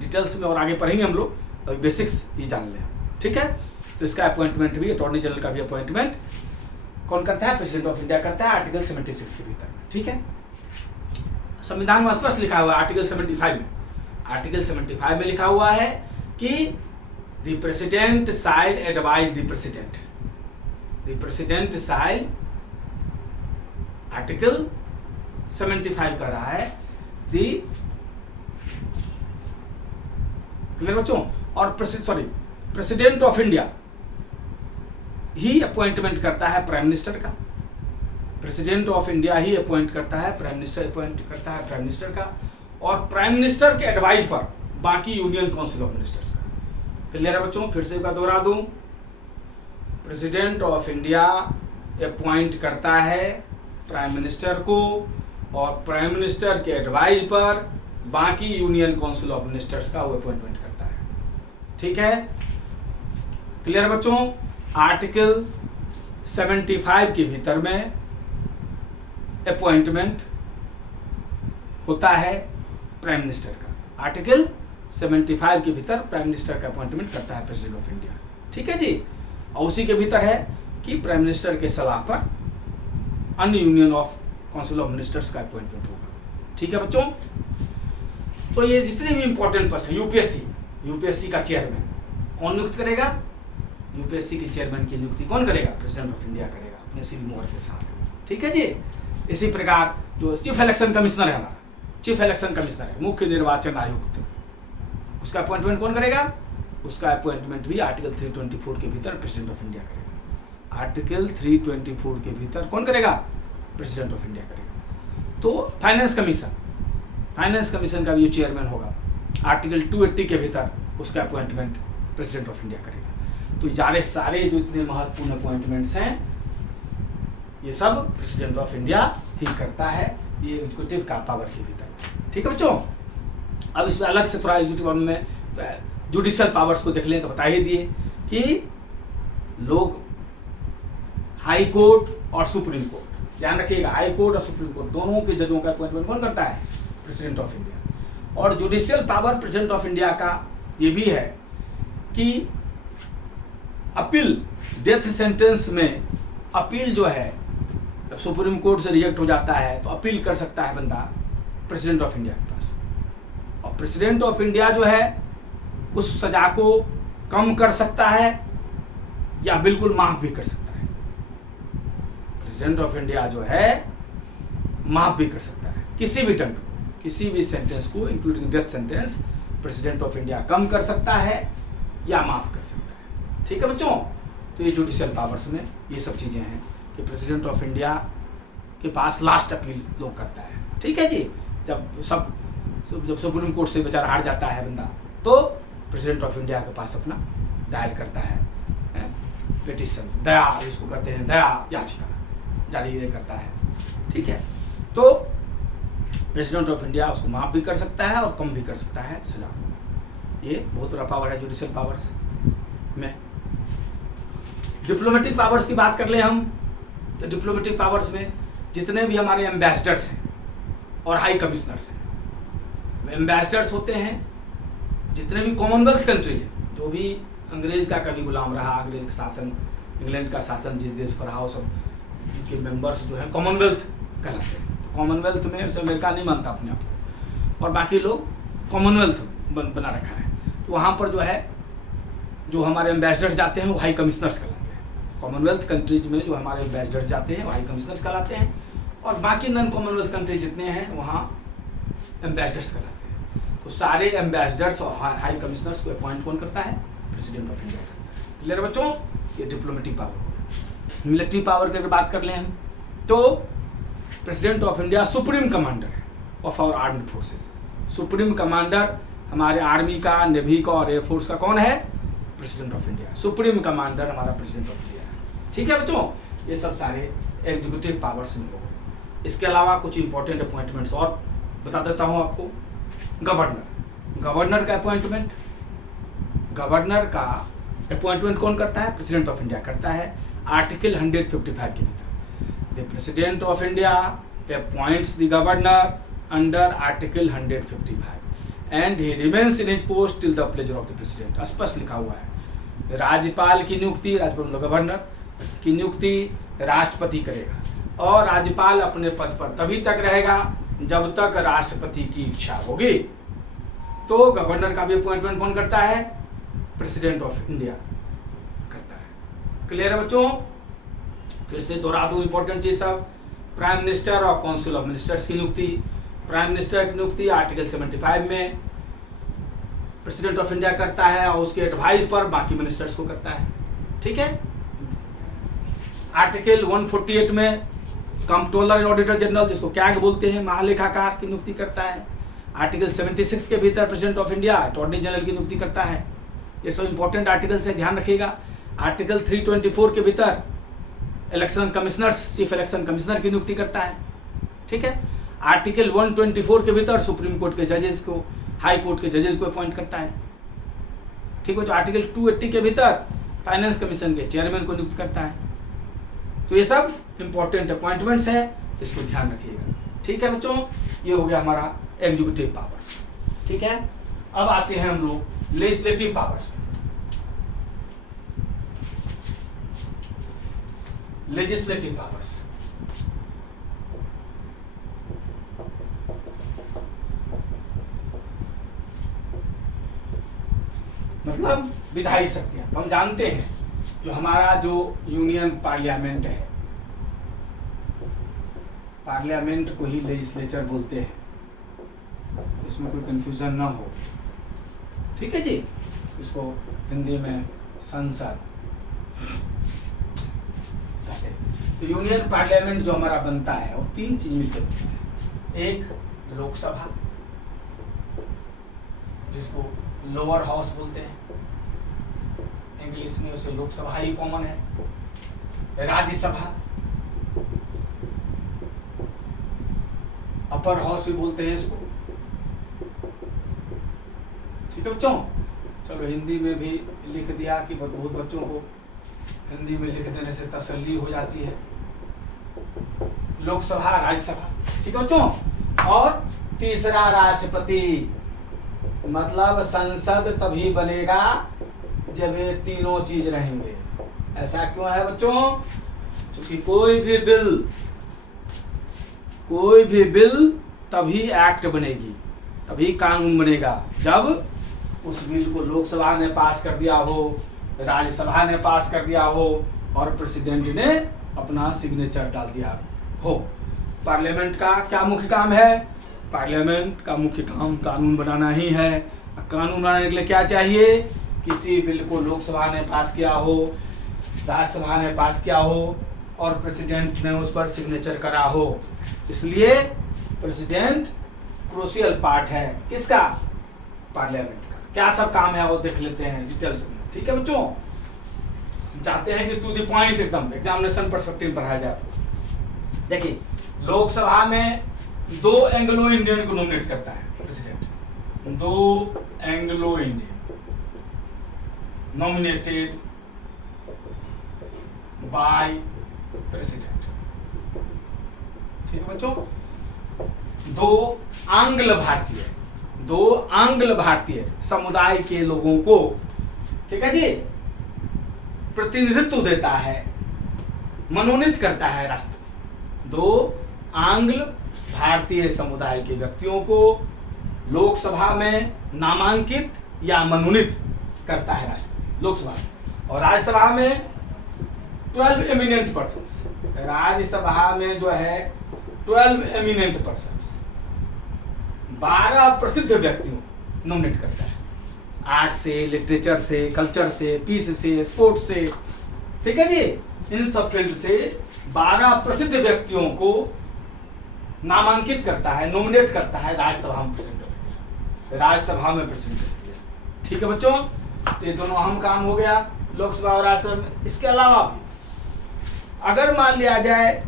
डिटेल्स में और आगे पढ़ेंगे हम लोग, अभी बेसिक्स ये जान लें, ठीक है। तो इसका अपॉइंटमेंट भी, अटॉर्नी जनरल का भी अपॉइंटमेंट कौन करता है? प्रेसिडेंट ऑफ इंडिया करता है, आर्टिकल 76 के भीतर, ठीक है। संविधान में स्पष्ट लिखा हुआ है, आर्टिकल 75 में लिखा हुआ है कि the president shall advise the president, the president shall, article 75 कर रहा है दी, क्लियर बच्चों। और प्रेसिडेंट ऑफ इंडिया ही अपॉइंटमेंट करता है प्राइम मिनिस्टर का, प्रेसिडेंट ऑफ इंडिया ही अपॉइंट करता है प्राइम मिनिस्टर, अपॉइंट करता है प्राइम मिनिस्टर का, और प्राइम मिनिस्टर के एडवाइस पर बाकी यूनियन काउंसिल ऑफ मिनिस्टर्स का। क्लियर है बच्चों? फिर से एक बार दोहरा दूं, प्रेसिडेंट ऑफ इंडिया अपॉइंट करता है प्राइम मिनिस्टर को, और प्राइम मिनिस्टर के एडवाइस पर बाकी यूनियन काउंसिल ऑफ मिनिस्टर्स का वो अपॉइंटमेंट करता है, ठीक है। क्लियर है बच्चों? आर्टिकल 75 के भीतर में अपॉइंटमेंट होता है प्राइम मिनिस्टर का, आर्टिकल 75 के भीतर प्राइम मिनिस्टर का अपॉइंटमेंट करता है प्रेसिडेंट ऑफ इंडिया, ठीक है जी। और उसी के भीतर है कि प्राइम मिनिस्टर के सलाह पर अन्य union of council of ministers का अपॉइंटमेंट होगा, ठीक है बच्चों। तो ये जितने भी इंपॉर्टेंट पोस्ट है, यूपीएससी का चेयरमैन कौन नियुक्त करेगा? यूपीएससी के चेयरमैन की नियुक्ति कौन करेगा? प्रेसिडेंट ऑफ इंडिया करेगा अपने सील मोहर के साथ, ठीक है जी। इसी प्रकार जो चीफ इलेक्शन कमिश्नर है, हमारा चीफ इलेक्शन कमिश्नर है, मुख्य निर्वाचन आयुक्त, उसका अपॉइंटमेंट कौन करेगा? उसका अपॉइंटमेंट भी आर्टिकल 324 के भीतर प्रेसिडेंट ऑफ इंडिया करेगा, आर्टिकल 324 के भीतर कौन करेगा? प्रेसिडेंट ऑफ इंडिया करेगा। तो फाइनेंस कमीशन का भी जो चेयरमैन होगा, आर्टिकल 280 के भीतर उसका अपॉइंटमेंट प्रेसिडेंट ऑफ इंडिया करेगा। तो सारे जो इतने महत्वपूर्ण अपॉइंटमेंट्स हैं ये सब प्रेसिडेंट ऑफ इंडिया ही करता है, ये एग्जीक्यूटिव का पावर के भीतर, ठीक है बच्चों। अब इसमें अलग से थोड़ा एग्जीक्यूटिव में जुडिशियल पावर्स को देख लें तो बता ही दिए कि लोग हाई कोर्ट और सुप्रीम कोर्ट, ध्यान रखिएगा, हाई कोर्ट और सुप्रीम कोर्ट दोनों के जजों का अपॉइंटमेंट कौन करता है? President of India. और judicial power president of India का ये भी है कि अपील, डेथ सेंटेंस में अपील जो है, जब सुप्रीम कोर्ट से रिजेक्ट हो जाता है तो अपील कर सकता है बंदा प्रेसिडेंट ऑफ इंडिया के पास, और प्रेसिडेंट ऑफ इंडिया जो है उस सजा को कम कर सकता है या बिल्कुल माफ भी कर सकता है। प्रेसिडेंट ऑफ इंडिया जो है माफ भी कर सकता है किसी भी दंड को, किसी भी सेंटेंस को including death sentence president of India कम कर सकता है या माफ कर सकता है। ठीक है बच्चों, तो ये जुडिशियल पावर्स में ये सब चीजें हैं कि प्रेसिडेंट ऑफ इंडिया के पास लास्ट अपील लोग करता है। ठीक है जी, जब सुप्रीम कोर्ट से बेचारा हार जाता है बंदा तो प्रेसिडेंट ऑफ इंडिया के पास अपना दायर करता है पिटीशन, दया जिसको कहते हैं, दया याचिका जारी करता है। ठीक है, तो प्रेसिडेंट ऑफ इंडिया उसको माफ भी कर सकता है और कम भी कर सकता है सजा को। ये बहुत बड़ा पावर है जुडिशियल पावर्स में। डिप्लोमेटिक पावर्स की बात कर ले हम, तो डिप्लोमेटिक पावर्स में जितने भी हमारे एम्बेसडर्स हैं और हाई कमिश्नर्स हैं, एम्बेसडर्स होते हैं जितने भी कॉमनवेल्थ कंट्रीज हैं, जो भी अंग्रेज का कभी गुलाम रहा, अंग्रेज का शासन, इंग्लैंड का शासन जिस देश पर रहा, वो सब के मेंबर्स जो है कॉमनवेल्थ कहलाते हैं। तो कॉमनवेल्थ में वैसे अमेरिका नहीं मानता अपने आप को, और बाकी लोग कॉमनवेल्थ बना रखा है। तो वहाँ पर जो है जो हमारे एम्बेसडर्स जाते हैं वो हाई कमिश्नर्स कहलाते हैं। कॉमनवेल्थ कंट्रीज में जो हमारे एम्बेसडर्स जाते हैं वो हाई कमिश्नर्स कहलाते हैं, और बाकी नॉन कॉमनवेल्थ कंट्रीज जितने हैं वहाँ एम्बेसडर्स कहलाते हैं। तो सारे एम्बेसडर्स और हाई कमिश्नर्स को अपॉइंट कौन करता है? प्रेसिडेंट ऑफ इंडिया करता है। क्लियर बच्चों, ये डिप्लोमेटिक पावर हो गया। मिलिट्री पावर की अगर बात कर लें हम, तो president of India supreme commander है of our armed forces. Supreme commander हमारे आर्मी का, नेवी का और एयरफोर्स का कौन है? President of India. Supreme commander हमारा प्रेसिडेंट ऑफ इंडिया है। ठीक है बच्चों, ये सब सारे एग्जीक्यूटिव पावर्स में हो गए। इसके अलावा कुछ इंपॉर्टेंट अपॉइंटमेंट्स और बता देता हूं आपको। गवर्नर का अपॉइंटमेंट, गवर्नर का अपॉइंटमेंट कौन करता है? प्रेसिडेंट ऑफ इंडिया करता है। आर्टिकल 155 के भीतर the president of India appoints the governor under article 155 and he remains in his post till the pleasure of the president. स्पष्ट लिखा हुआ है, राज्यपाल की नियुक्ति, राज्यपाल गवर्नर की नियुक्ति राष्ट्रपति करेगा, और राज्यपाल अपने पद पर तभी तक रहेगा जब तक राष्ट्रपति की इच्छा होगी। तो गवर्नर का भी अपॉइंटमेंट कौन करता है? प्रेसिडेंट ऑफ इंडिया करता है। क्लियर है बच्चों? फिर से दोहरा दूं इंपॉर्टेंट चीज सब। प्राइम मिनिस्टर और काउंसिल ऑफ मिनिस्टर्स की नियुक्ति, प्राइम मिनिस्टर की नियुक्ति आर्टिकल 75 में प्रेसिडेंट ऑफ इंडिया करता है, और उसके एडवाइस पर बाकी मिनिस्टर्स को करता है। ठीक है। आर्टिकल 148 में कंट्रोलर एंड ऑडिटर जनरल, जिसको कैग बोलते हैं, महालेखाकार की नियुक्ति करता है। आर्टिकल 76 के भीतर president of India attorney general की नियुक्ति करता है। ये सब इंपॉर्टेंट आर्टिकल से ध्यान रखिएगा। आर्टिकल 324 के भीतर election commissioners, chief election commissioner की नियुक्ति करता है। ठीक है। आर्टिकल 124 के भीतर सुप्रीम कोर्ट के जजेस को, हाई कोर्ट के जजेस को अपॉइंट करता है। ठीक है। तो आर्टिकल 280 के भीतर फाइनेंस कमीशन के चेयरमैन को नियुक्त करता है। तो ये सब इंपॉर्टेंट अपॉइंटमेंट्स है, इसको ध्यान रखिएगा। ठीक है बच्चों, ये हो गया हमारा एग्जीक्यूटिव पावर्स। ठीक है। अब आते हैं हम लोग लेजिस्लेटिव पावर्स। लेजिस्लेटिव पावर्स मतलब विधायी शक्तियां। हम जानते हैं जो हमारा जो यूनियन पार्लियामेंट है, पार्लियामेंट को ही लेजिस्लेचर बोलते हैं, इसमें कोई कंफ्यूजन ना हो। ठीक है जी। इसको हिंदी में संसद कहते हैं। तो यूनियन पार्लियामेंट जो हमारा बनता है वो तीन चीज मिलकर बनता है। एक लोकसभा, जिसको लोअर हाउस बोलते हैं, इंग्लिश में उसे लोकसभा ही कॉमन है। राज्यसभा, अपर हाउस भी बोलते हैं इसको। ठीक है बच्चों, चलो हिंदी में भी लिख दिया कि बहुत बच्चों को हिंदी में लिख देने से तसल्ली हो जाती है। लोकसभा, राज्यसभा। ठीक है बच्चों। और तीसरा राष्ट्रपति, मतलब संसद तभी बनेगा जब ये तीनों चीज रहेंगे। ऐसा क्यों है बच्चों? क्योंकि कोई भी बिल तभी एक्ट बनेगी, तभी कानून बनेगा जब उस बिल को लोकसभा ने पास कर दिया हो, राज्यसभा ने पास कर दिया हो और प्रेसिडेंट ने अपना सिग्नेचर डाल दिया हो। पार्लियामेंट का क्या मुख्य काम है? पार्लियामेंट का मुख्य काम कानून बनाना ही है। कानून बनाने के लिए क्या चाहिए? किसी बिल को लोकसभा ने पास किया हो, राज्यसभा ने पास किया हो और प्रेसिडेंट ने उस पर सिग्नेचर करा हो। इसलिए प्रेसिडेंट क्रूशियल पार्ट है किसका? पार्लियामेंट का। क्या सब काम है वो देख लेते हैं डिटेल्स में। ठीक है बच्चों, चाहते हैं कि टू द पॉइंट एकदम एग्जामिनेशन पर्सपेक्टिव पढ़ाया जाए। देखिए, लोकसभा में 2 एंग्लो इंडियन को नॉमिनेट करता है president. 2 Anglo Indian nominated by president. ठीक है बच्चों, 2 आंग्ल भारतीय समुदाय के लोगों को, ठीक है जी, प्रतिनिधित्व देता है, मनोनीत करता है राष्ट्रपति। 2 आंग्ल भारतीय समुदाय के व्यक्तियों को लोकसभा में नामांकित या मनोनीत करता है राष्ट्रपति लोकसभा में। और राज्यसभा में 12 एमिनेंट पर्सन्स, राज्यसभा में जो है 12 एमिनेंट पर्सन्स, 12 प्रसिद्ध व्यक्तियों नॉमिनेट करता है। आर्ट से, लिटरेचर से, कल्चर से, पीस से, स्पोर्ट्स से, ठीक है जी, इन सब फील्ड से 12 प्रसिद्ध व्यक्तियों को नामांकित करता है, नॉमिनेट करता है राज्यसभा में प्रेसिडेंट ऑफ इंडिया, राज्यसभा में प्रेसिडेंट ऑफ इंडिया। ठीक है बच्चों, तो ये दोनों अहम काम हो गया लोकसभा और राज्यसभा में। इसके अलावा भी अगर मान लिया जाए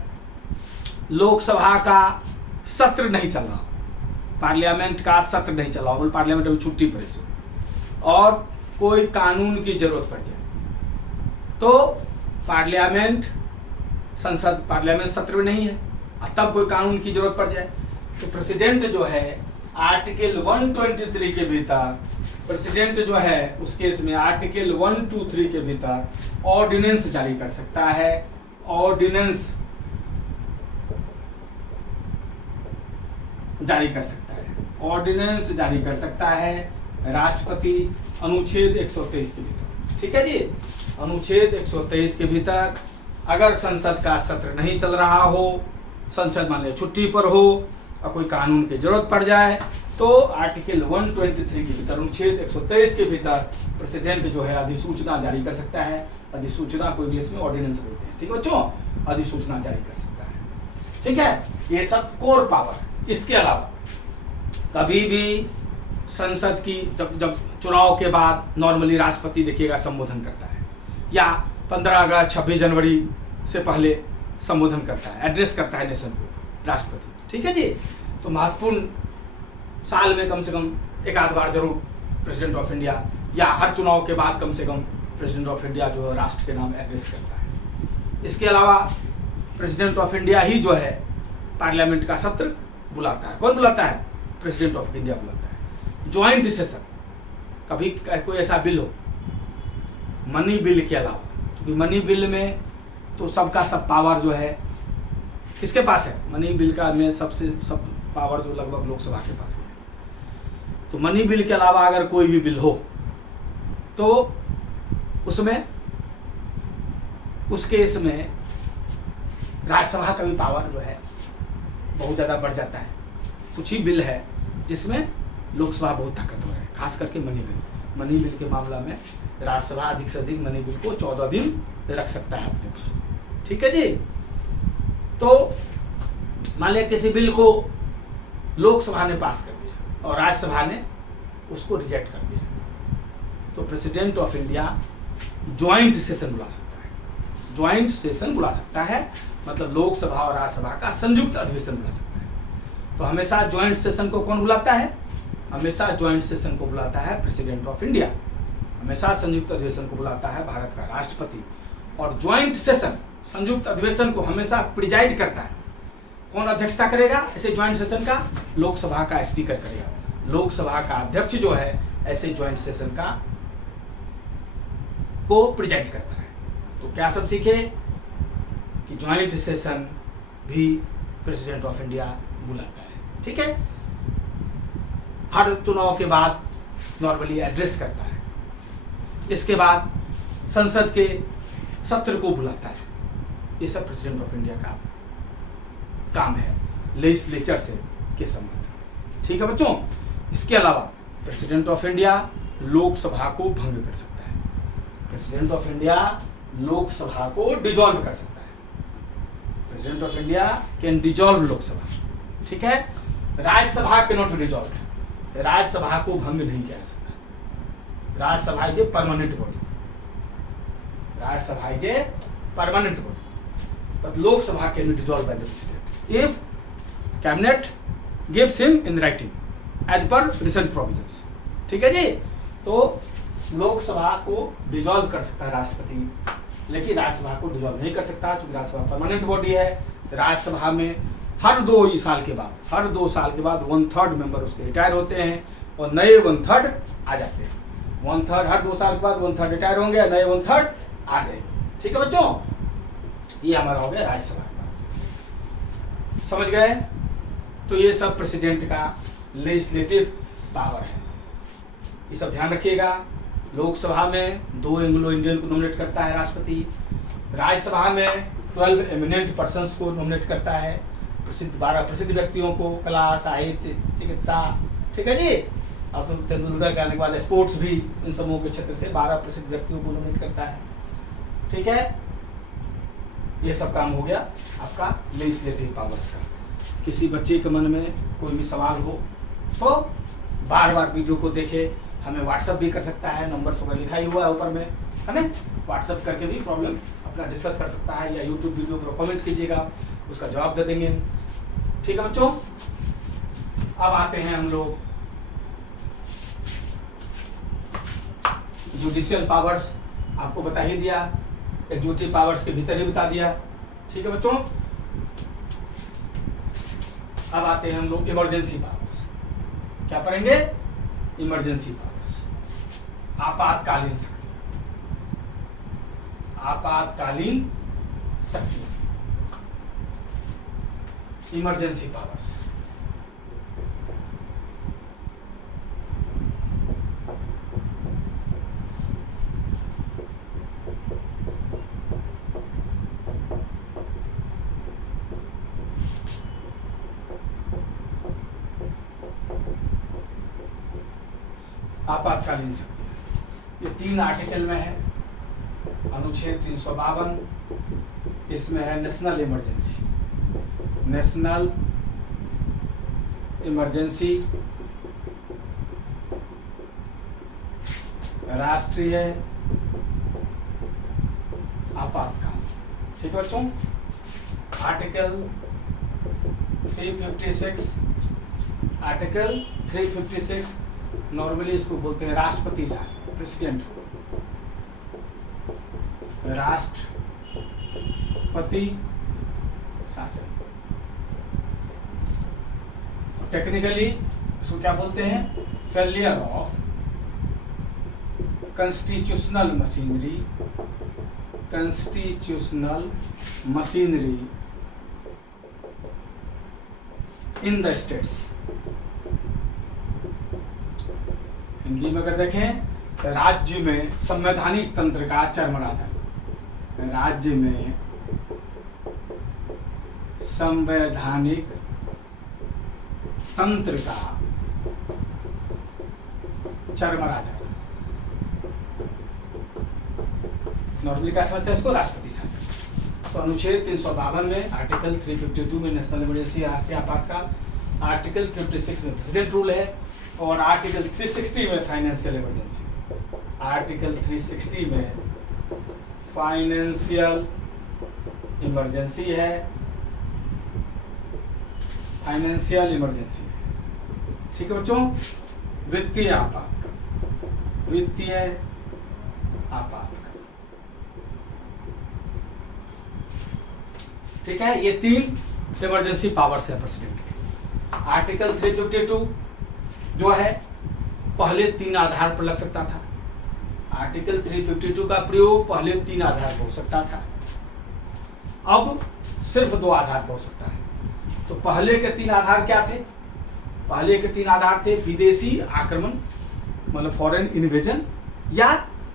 लोकसभा का सत्र नहीं चल रहा, पार्लियामेंट का सत्र नहीं चला, बोल पार्लियामेंट अभी छुट्टी पर है और कोई कानून की जरूरत पड़ जाए, तो पार्लियामेंट सत्र में नहीं है, तब कोई कानून की जरूरत पड़ जाए तो प्रेसिडेंट जो है आर्टिकल 123 के भीतर, प्रेसिडेंट जो है उस केस में आर्टिकल 123 के भीतर ऑर्डिनेंस जारी कर सकता है। ऑर्डिनेंस जारी कर सकता है, ऑर्डिनेंस जारी कर सकता है राष्ट्रपति अनुच्छेद 123 के भीतर। ठीक है जी, अनुच्छेद 123 के भीतर अगर संसद का सत्र नहीं चल रहा हो, संसद मान लीजिए छुट्टी पर हो और कोई कानून की जरूरत पड़ जाए, तो आर्टिकल 123 के भीतर, अनुच्छेद 123 के भीतर प्रेसिडेंट जो है अधिसूचना जारी कर सकता है। अधिसूचना को इंग्लिश में ऑर्डिनेंस बोलते हैं। ठीक है बच्चों, अधिसूचना जारी कर सकता है। ठीक है, ये सब कोर पावर। इसके अलावा कभी भी संसद की जब चुनाव के बाद नॉर्मली राष्ट्रपति देखिएगा संबोधन करता है, या 15 अगस्त 26 जनवरी से पहले संबोधन करता है, एड्रेस करता है नेशन को राष्ट्रपति। ठीक है जी, तो महत्वपूर्ण साल में कम से कम एक आध बार जरूर प्रेसिडेंट ऑफ इंडिया, या हर चुनाव के बाद कम से कम प्रेसिडेंट ऑफ इंडिया जो है राष्ट्र के नाम एड्रेस करता है। इसके अलावा प्रेसिडेंट ऑफ इंडिया ही जो है पार्लियामेंट का सत्र बुलाता है। कौन बुलाता है? प्रेसिडेंट ऑफ इंडिया बुलाता है। ज्वाइंट सेशन, कभी कोई ऐसा बिल हो मनी बिल के अलावा, क्योंकि मनी बिल में तो सबका सब पावर जो है किसके पास है? मनी बिल का में सब पावर जो लगभग लोकसभा के पास है। तो मनी बिल के अलावा अगर कोई भी बिल हो तो उसमें उस केस में राज्यसभा का भी पावर जो है बहुत ज़्यादा बढ़ जाता है। कुछ ही बिल है जिसमें लोकसभा बहुत ताकतवर है, खास करके मनी बिल। मनी बिल के मामला में राज्यसभा अधिक से अधिक मनी बिल को 14 दिन रख सकता है अपने पास। ठीक है जी, तो मान लिया किसी बिल को लोकसभा ने पास कर दिया और राज्यसभा ने उसको रिजेक्ट कर दिया, तो president of India joint session बुला सकता है। ज्वाइंट सेशन बुला सकता है मतलब लोकसभा और राज्यसभा का संयुक्त अधिवेशन बुला सकता है। तो हमेशा ज्वाइंट सेशन को कौन बुलाता है? हमेशा ज्वाइंट सेशन को बुलाता है प्रेसिडेंट ऑफ इंडिया। हमेशा संयुक्त अधिवेशन को बुलाता है भारत का राष्ट्रपति। और ज्वाइंट सेशन, संयुक्त अधिवेशन को हमेशा प्रिजाइड करता है। कौन अध्यक्षता करेगा ऐसे ज्वाइंट सेशन का? लोकसभा का स्पीकर करेगा। लोकसभा का अध्यक्ष जो है ऐसे ज्वाइंट सेशन का को प्रिजाइड करता है। तो क्या सब सीखे कि ज्वाइंट सेशन भी प्रेसिडेंट ऑफ इंडिया बुलाता है, ठीक है। हर चुनाव के बाद नॉर्मली एड्रेस करता है, इसके बाद संसद के सत्र को बुलाता है। ये सब प्रेसिडेंट ऑफ इंडिया का काम है लेजिस्लेचर से के संबंध, ठीक है बच्चों। इसके अलावा प्रेसिडेंट ऑफ इंडिया लोकसभा को भंग कर सकता है, प्रेसिडेंट ऑफ इंडिया लोकसभा को डिजॉल्व कर सकता है। President of India can dissolve Lok Sabha, ठीक है। Rajya Sabha can not be dissolve, Rajya Sabha को भंग नहीं किया जा सकता। Rajya Sabha is a permanent body, Rajya Sabha is a permanent body, but Lok Sabha can be dissolve by the president if cabinet gives him in writing as per recent provisions, ठीक है जी। तो लोकसभा को डिजॉल्व कर सकता है राष्ट्रपति, लेकिन राज्यसभा को डिजॉल्व नहीं कर सकता, क्योंकि राज्यसभा परमानेंट बॉडी है। राज्यसभा में हर 2 साल के बाद 1/3 मेंबर उसके रिटायर होते हैं और नए 1/3 आ जाते हैं। 1/3 हर 2 साल के बाद 1/3 रिटायर होंगे, नए 1/3 आ जाएंगे, ठीक है बच्चों। ये हमारा हो गया राज्यसभा का, समझ गए। तो ये सब प्रेसिडेंट का लेजिस्लेटिव पावर है, ये सब ध्यान रखिएगा। लोकसभा में 2 एंग्लो इंडियन को नॉमिनेट करता है राष्ट्रपति, राज्यसभा में 12 एमिनेंट पर्सन्स को नॉमिनेट करता है, 12 प्रसिद्ध व्यक्तियों को, कला, साहित्य, चिकित्सा, ठीक है जी। अब तो तेंदुलकर के आने के बाद स्पोर्ट्स भी इन समूहों के क्षेत्र से 12 प्रसिद्ध व्यक्तियों को नॉमिनेट करता है, ठीक है। ये सब काम हो गया आपका लेजिस्लेटिव पावर्स का। किसी बच्चे के मन में कोई भी सवाल हो तो बार बार वीडियो को देखे, हमें व्हाट्सअप भी कर सकता है, नंबर वगैरह लिखा ही हुआ है ऊपर में, है ना। व्हाट्सअप करके भी प्रॉब्लम अपना डिस्कस कर सकता है, या यूट्यूब वीडियो पर कमेंट कीजिएगा, उसका जवाब दे देंगे, ठीक है बच्चों। अब आते हैं हम लोग जुडिशियल पावर्स, आपको बता ही दिया, एग्जीक्यूटिव पावर्स के भीतर ही बता दिया, ठीक है बच्चों। अब आते हैं हम लोग इमरजेंसी पावर्स। क्या पढ़ेंगे? इमरजेंसी पावर्स, आपातकालीन शक्ति, आपातकालीन शक्ति, इमरजेंसी पावर्स। आपातकालीन शक्ति ये 3 आर्टिकल में है। अनुच्छेद 352, इसमें है नेशनल इमरजेंसी, नेशनल इमरजेंसी, राष्ट्रीय आपातकाल, ठीक है बच्चों। आर्टिकल 356, आर्टिकल 356 नॉर्मली इसको बोलते हैं राष्ट्रपति शासन, प्रेसिडेंट रूल, राष्ट्रपति शासन। टेक्निकली इसको क्या बोलते हैं? Failure of constitutional machinery, constitutional machinery in the states. Hindi में अगर देखें तो राज्य में संवैधानिक तंत्र का चरमरा जाना, राज्य में संवैधानिक तंत्र का चरमरा जाना। नॉर्मली क्या समझते हैं इसको? राष्ट्रपति शासन। तो अनुच्छेद 352 में, आर्टिकल 352 में नेशनल इमरजेंसी, राष्ट्रीय आपातकाल, आर्टिकल 356 में प्रेसिडेंट रूल है, और आर्टिकल 360 में फाइनेंशियल इमरजेंसी, आर्टिकल 360 में फाइनेंशियल इमरजेंसी है, फाइनेंशियल इमरजेंसी है, ठीक है बच्चों। वित्तीय आपातकाल, वित्तीय आपातकाल, ठीक है। ये 3 इमरजेंसी पावर्स है प्रेसिडेंट के। आर्टिकल 352 जो है पहले 3 आधार पर लग सकता था। आर्टिकल 352 का प्रयोग पहले 3 आधार पर हो सकता था, अब सिर्फ 2 आधार पर हो सकता है। तो पहले के 3 आधार क्या थे? पहले के 3 आधार थे विदेशी आक्रमण, मतलब फॉरेन इन्वेजन या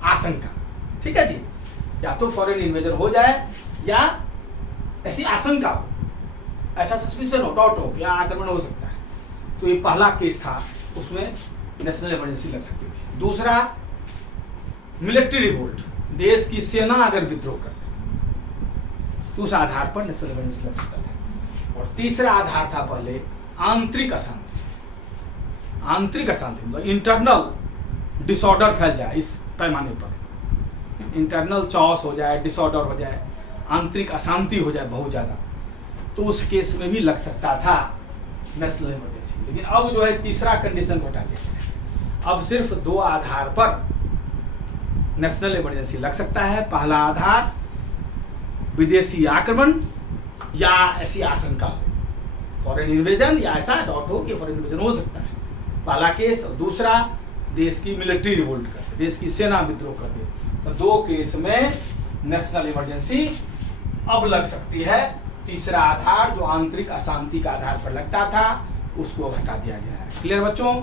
आशंका। ठीक है जी, या तो फॉरेन इन्वेजन हो जाए या ऐसी आशंका हो, ऐसा सस्पिशन हो, डाउट हो या आक्रमण हो सकता है। तो ये पहला केस था, उसमें नेशनल इमरजेंसी लग सकती थी। दूसरा मिलिट्री रिवोल्ट, देश की सेना अगर विद्रोह कर तो उस आधार पर नेशनल इमरजेंसी लग सकता था। और तीसरा आधार था पहले आंतरिक अशांति। आंतरिक अशांति मतलब इंटरनल डिसऑर्डर फैल जाए इस पैमाने पर, इंटरनल चॉस हो जाए, डिसऑर्डर हो जाए, आंतरिक अशांति हो जाए बहुत ज़्यादा, तो उस केस में भी लग सकता था नेशनल इमरजेंसी। लेकिन अब जो है तीसरा कंडीशन को हटा दिया, अब सिर्फ 2 आधार पर नेशनल इमरजेंसी लग सकता है। पहला आधार विदेशी आक्रमण या ऐसी आशंका हो, फॉरेन इन्वेजन या ऐसा डाउट हो कि फॉरेन इन्वेजन हो सकता है, पहला केस। और दूसरा देश की मिलिट्री रिवोल्ट कर दे, देश की सेना विद्रोह कर दे। तो 2 केस में नेशनल इमरजेंसी अब लग सकती है। तीसरा आधार जो आंतरिक अशांति का आधार पर लगता था उसको हटा दिया गया है। क्लियर बच्चों?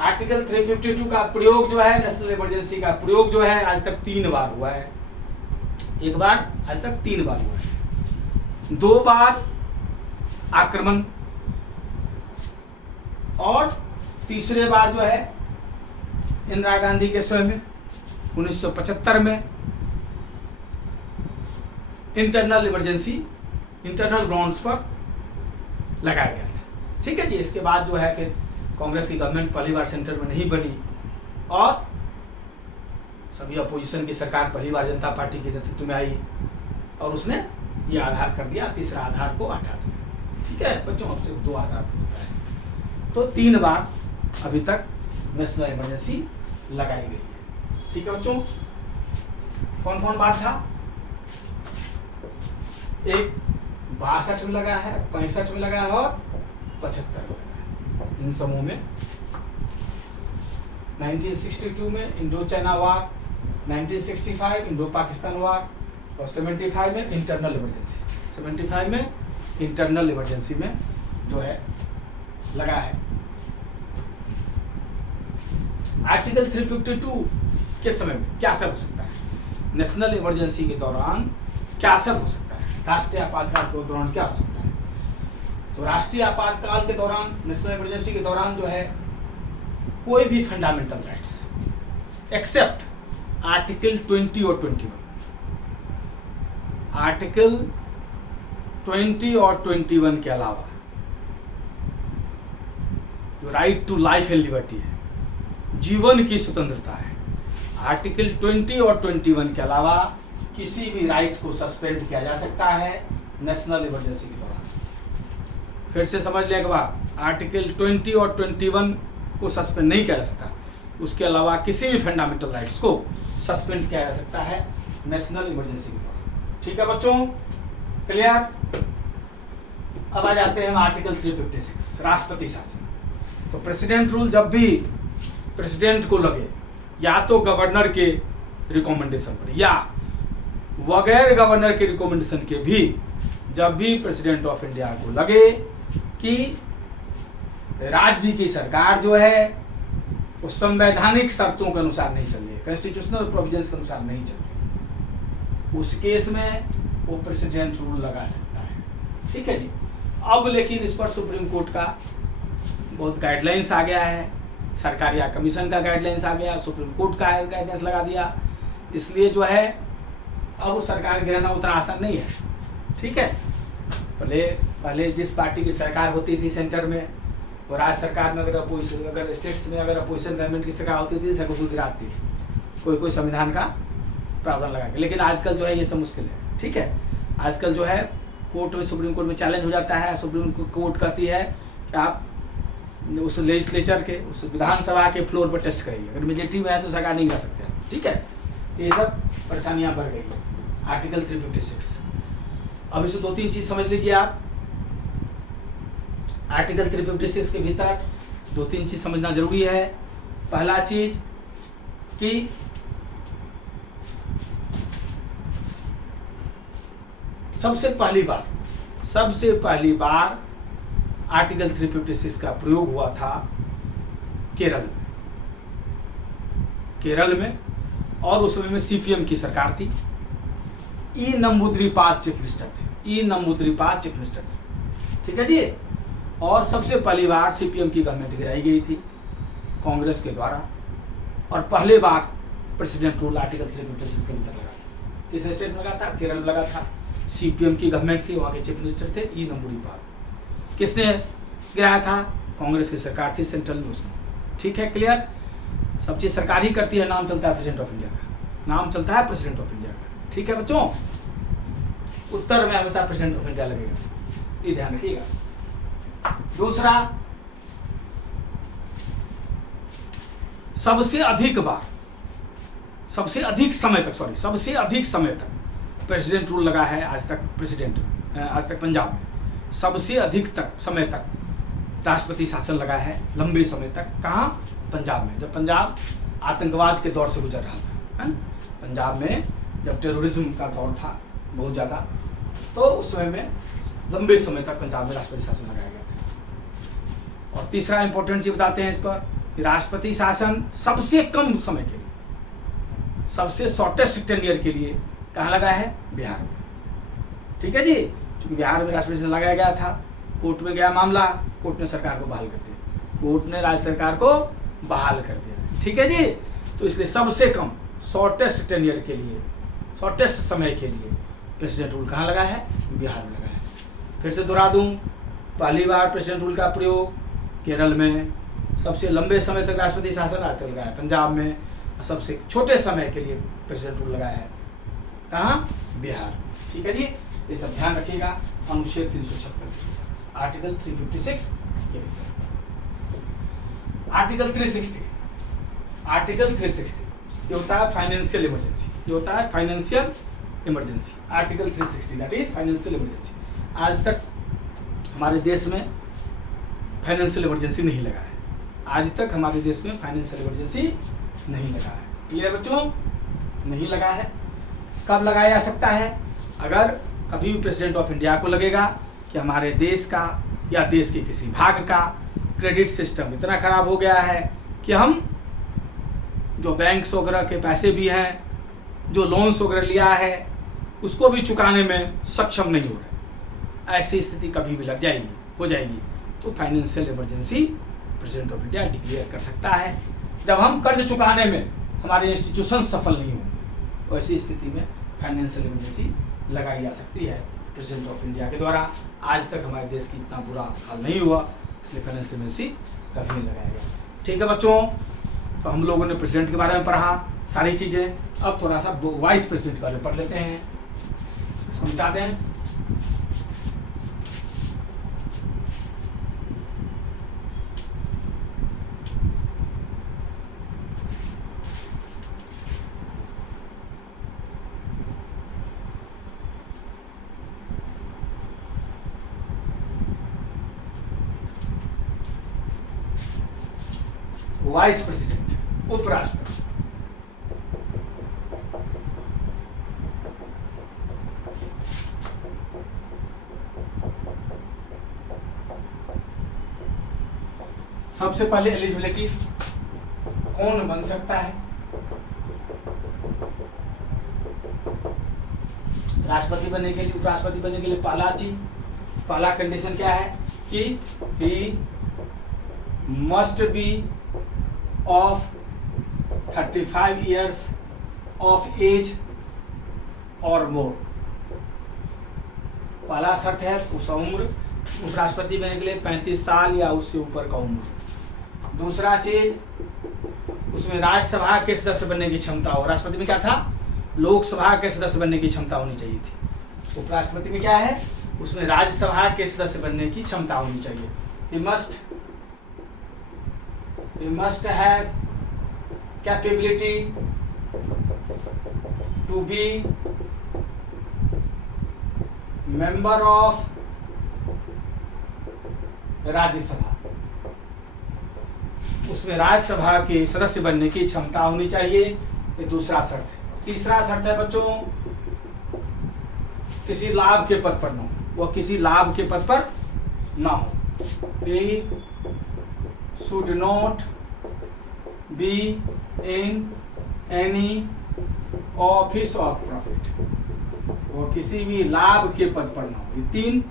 आर्टिकल 352 का प्रयोग जो है, नेशनल इमरजेंसी का प्रयोग जो है आज तक 3 बार हुआ है। एक बार, आज तक 3 बार हुआ है। 2 बार आक्रमण और तीसरे बार जो है इंदिरा गांधी के समय में 1975 में इंटरनल इमरजेंसी इंटरनल ग्राउंड्स पर लगाया गया था। ठीक है जी। इसके बाद जो है फिर कांग्रेस की गवर्नमेंट पहली बार सेंटर में नहीं बनी और सभी अपोजिशन की सरकार पहली बार जनता पार्टी के नेतृत्व में आई और उसने ये आधार कर दिया, तीसरा आधार को हटा दिया। ठीक है बच्चों, अब सिर्फ 2 आधार होता है। तो 3 बार अभी तक नेशनल इमरजेंसी लगाई गई है। ठीक है बच्चों, कौन कौन बात था? एक 62 में लगा है, 65 में लगा है और 75 में लगा है। इन समूह में 1962 में Indo China war, 1965 Indo Pakistan war और 75 में इंटरनल इमरजेंसी। 75 में इंटरनल इमरजेंसी में जो है लगा है। आर्टिकल 352 के समय में क्या सब हो सकता है? नेशनल इमरजेंसी के दौरान क्या सब हो सकता है? राष्ट्रीय आपातकाल के दौरान क्या हो सकता है? तो राष्ट्रीय आपातकाल के दौरान, नेशनल इमरजेंसी के दौरान जो है कोई भी फंडामेंटल राइट्स एक्सेप्ट आर्टिकल 20 और 21, आर्टिकल 20 और 21 के अलावा जो right to life and liberty है, जीवन की स्वतंत्रता है, आर्टिकल 20 और 21 के अलावा किसी भी राइट को सस्पेंड किया जा सकता है नेशनल इमरजेंसी के दौरान। फिर से समझ लें एक बार, आर्टिकल 20 और 21 को सस्पेंड नहीं किया जा सकता, उसके अलावा किसी भी फंडामेंटल राइट्स को सस्पेंड किया जा सकता है नेशनल इमरजेंसी के दौरान। ठीक है बच्चों, क्लियर? अब आ जाते हैं हम आर्टिकल 356 राष्ट्रपति शासन। तो प्रेसिडेंट रूल जब भी प्रेसिडेंट को लगे, या तो गवर्नर के रिकमेंडेशन पर या बगैर गवर्नर के रिकमेंडेशन के भी, जब भी प्रेसिडेंट ऑफ इंडिया को लगे कि राज्य की सरकार जो है वो संवैधानिक शर्तों के अनुसार नहीं चल रही है, कॉन्स्टिट्यूशनल प्रोविजंस के अनुसार नहीं चल रही, उस केस में वो प्रेसिडेंट रूल लगा सकता है। ठीक है जी। अब लेकिन इस पर सुप्रीम कोर्ट का बहुत गाइडलाइंस आ गया है, सरकारी या कमीशन का गाइडलाइंस आ गया, सुप्रीम कोर्ट का गाइडलाइंस लगा दिया, इसलिए जो है अब सरकार गिराना उतना आसान नहीं है। ठीक है, पहले जिस पार्टी की सरकार होती थी सेंटर में, और राज्य सरकार में अगर स्टेट्स में अगर अपोजिशन गवर्नमेंट की सरकार होती थी, उसको गिराती थी कोई संविधान का प्रावधान लगा के। लेकिन आजकल जो है ये सब मुश्किल है। ठीक है, आजकल जो है कोर्ट में, सुप्रीम कोर्ट में चैलेंज हो जाता है, सुप्रीम कोर्ट कहती है कि आप उस लेजिस्लेचर के, उस विधानसभा के फ्लोर पर टेस्ट करेंगे, अगर मेजोरिटी में है तो सरकार नहीं कर सकते। ठीक है, तो ये सब परेशानियां बढ़ गई है आर्टिकल 356। अब इसे 2-3 चीज समझ लीजिए आप। आर्टिकल 356 के भीतर 2-3 चीज समझना जरूरी है। पहला चीज कि सबसे पहली बार आर्टिकल 356 का प्रयोग हुआ था केरल में, और उस समय में सीपीएम की सरकार थी। ई नंबूद्रीपाद चीफ मिनिस्टर थे। ठीक है जी। और सबसे पहली बार सीपीएम की गवर्नमेंट गिराई गई थी कांग्रेस के द्वारा, और पहले बार प्रेसिडेंट रूल आर्टिकल 356 के भीतर लगा था। किस स्टेट में लगा था? केरल में लगा था। सीपीएम की गवर्नमेंट थी, वहाँ के चीफ मिनिस्टर थे ई नंबूद्रीपाद। किसने गिराया था? कांग्रेस की सरकार थी सेंट्रल में उसमें। ठीक है, क्लियर? सब चीज सरकार ही करती है, नाम चलता है प्रेसिडेंट ऑफ इंडिया का। ठीक है बच्चों, उत्तर में हमेशा प्रेसिडेंट ऑफ इंडिया लगेगा, ये ध्यान रखिएगा। दूसरा, सबसे अधिक समय तक प्रेसिडेंट रूल लगा है आज तक पंजाब में। सबसे अधिक समय तक राष्ट्रपति शासन लगा है, लंबे समय तक। कहाँ? पंजाब में। जब पंजाब आतंकवाद के दौर से गुजर रहा था, पंजाब में जब टेररिज्म का दौर था बहुत ज़्यादा, तो उस समय में लंबे समय तक पंजाब में राष्ट्रपति शासन लगाया गया था। और तीसरा इंपॉर्टेंट चीज बताते हैं इस पर कि राष्ट्रपति शासन सबसे कम समय के लिए, सबसे शॉर्टेस्ट टेन्योर के लिए कहाँ लगा है? बिहार में। ठीक है जी। क्योंकि बिहार में राष्ट्रपति शासन लगाया गया था, कोर्ट में गया मामला, कोर्ट ने सरकार को बहाल कर दिया, कोर्ट ने राज्य सरकार को बहाल कर दिया। ठीक है जी। तो इसलिए सबसे कम शॉर्टेस्ट टेन्योर के लिए, शॉर्टेस्ट समय के लिए प्रेसिडेंट रूल कहाँ लगा है? बिहार में लगा है। फिर से दोहरा दूं, पहली बार प्रेसिडेंट रूल का प्रयोग केरल में, सबसे लंबे समय तक राष्ट्रपति शासन आज तक लगा है पंजाब में, और सबसे छोटे समय के लिए प्रेसिडेंट रूल लगाया है कहाँ? बिहार। ठीक है जी। ये सब ध्यान रखिएगा। अनुच्छेद 356 आर्टिकल 356 के भीतर। आर्टिकल 360 ये होता है financial emergency. Article 360 that is financial emergency. आज तक हमारे देश में फाइनेंशियल इमरजेंसी नहीं लगा है। क्लियर बच्चों? नहीं लगा है। कब लगाया जा सकता है? अगर कभी भी प्रेसिडेंट ऑफ इंडिया को लगेगा कि हमारे देश का या देश के किसी भाग का क्रेडिट सिस्टम इतना खराब हो गया है कि हम जो बैंक्स वगैरह के पैसे भी हैं, जो लोन्स वगैरह लिया है, उसको भी चुकाने में सक्षम नहीं हो रहा, ऐसी स्थिति कभी भी हो जाएगी, तो financial emergency president of India declare कर सकता है। जब हम कर्ज चुकाने में हमारे इंस्टीट्यूशन सफल नहीं होंगे, वैसी स्थिति में फाइनेंशियल इमरजेंसी लगाई जा सकती है प्रेसिडेंट ऑफ इंडिया के द्वारा। आज तक हमारे देश की इतना बुरा हाल नहीं हुआ, इसलिए फाइनेंशियल इमरजेंसी कभी नहीं लगाया गया। ठीक है बच्चों, तो हम लोगों ने प्रेसिडेंट के बारे में पढ़ा सारी चीज़ें। अब थोड़ा सा वाइस प्रेसिडेंट के बारे में पढ़ लेते हैं, इसको मिटा दें। वाइस प्रेसिडेंट, उपराष्ट्रपति। सबसे पहले एलिजिबिलिटी, कौन बन सकता है? राष्ट्रपति बनने के लिए, उपराष्ट्रपति बनने के लिए पहला कंडीशन क्या है कि he must B of 35 years of age or more। पहला शर्त है उसका उम्र, उपराष्ट्रपति बनने के लिए 35 साल या उससे ऊपर का उम्र। दूसरा चीज, उसमें राज्यसभा के सदस्य बनने की क्षमता हो। राष्ट्रपति में क्या था? लोकसभा के सदस्य बनने की क्षमता होनी चाहिए थी। उपराष्ट्रपति में क्या है? उसमें राज्यसभा के सदस्य बनने की क्षमता होनी चाहिए। He must have capability to be member of Rajya Sabha. उसमें राज्यसभा के सदस्य बनने की क्षमता होनी चाहिए, ये दूसरा शर्त है। तीसरा शर्त है बच्चों किसी लाभ के पद पर न हो, वह किसी लाभ के पद पर ना हो। He should not be in any office of profit, वो किसी भी लाभ के पद पर ना हो। ये 3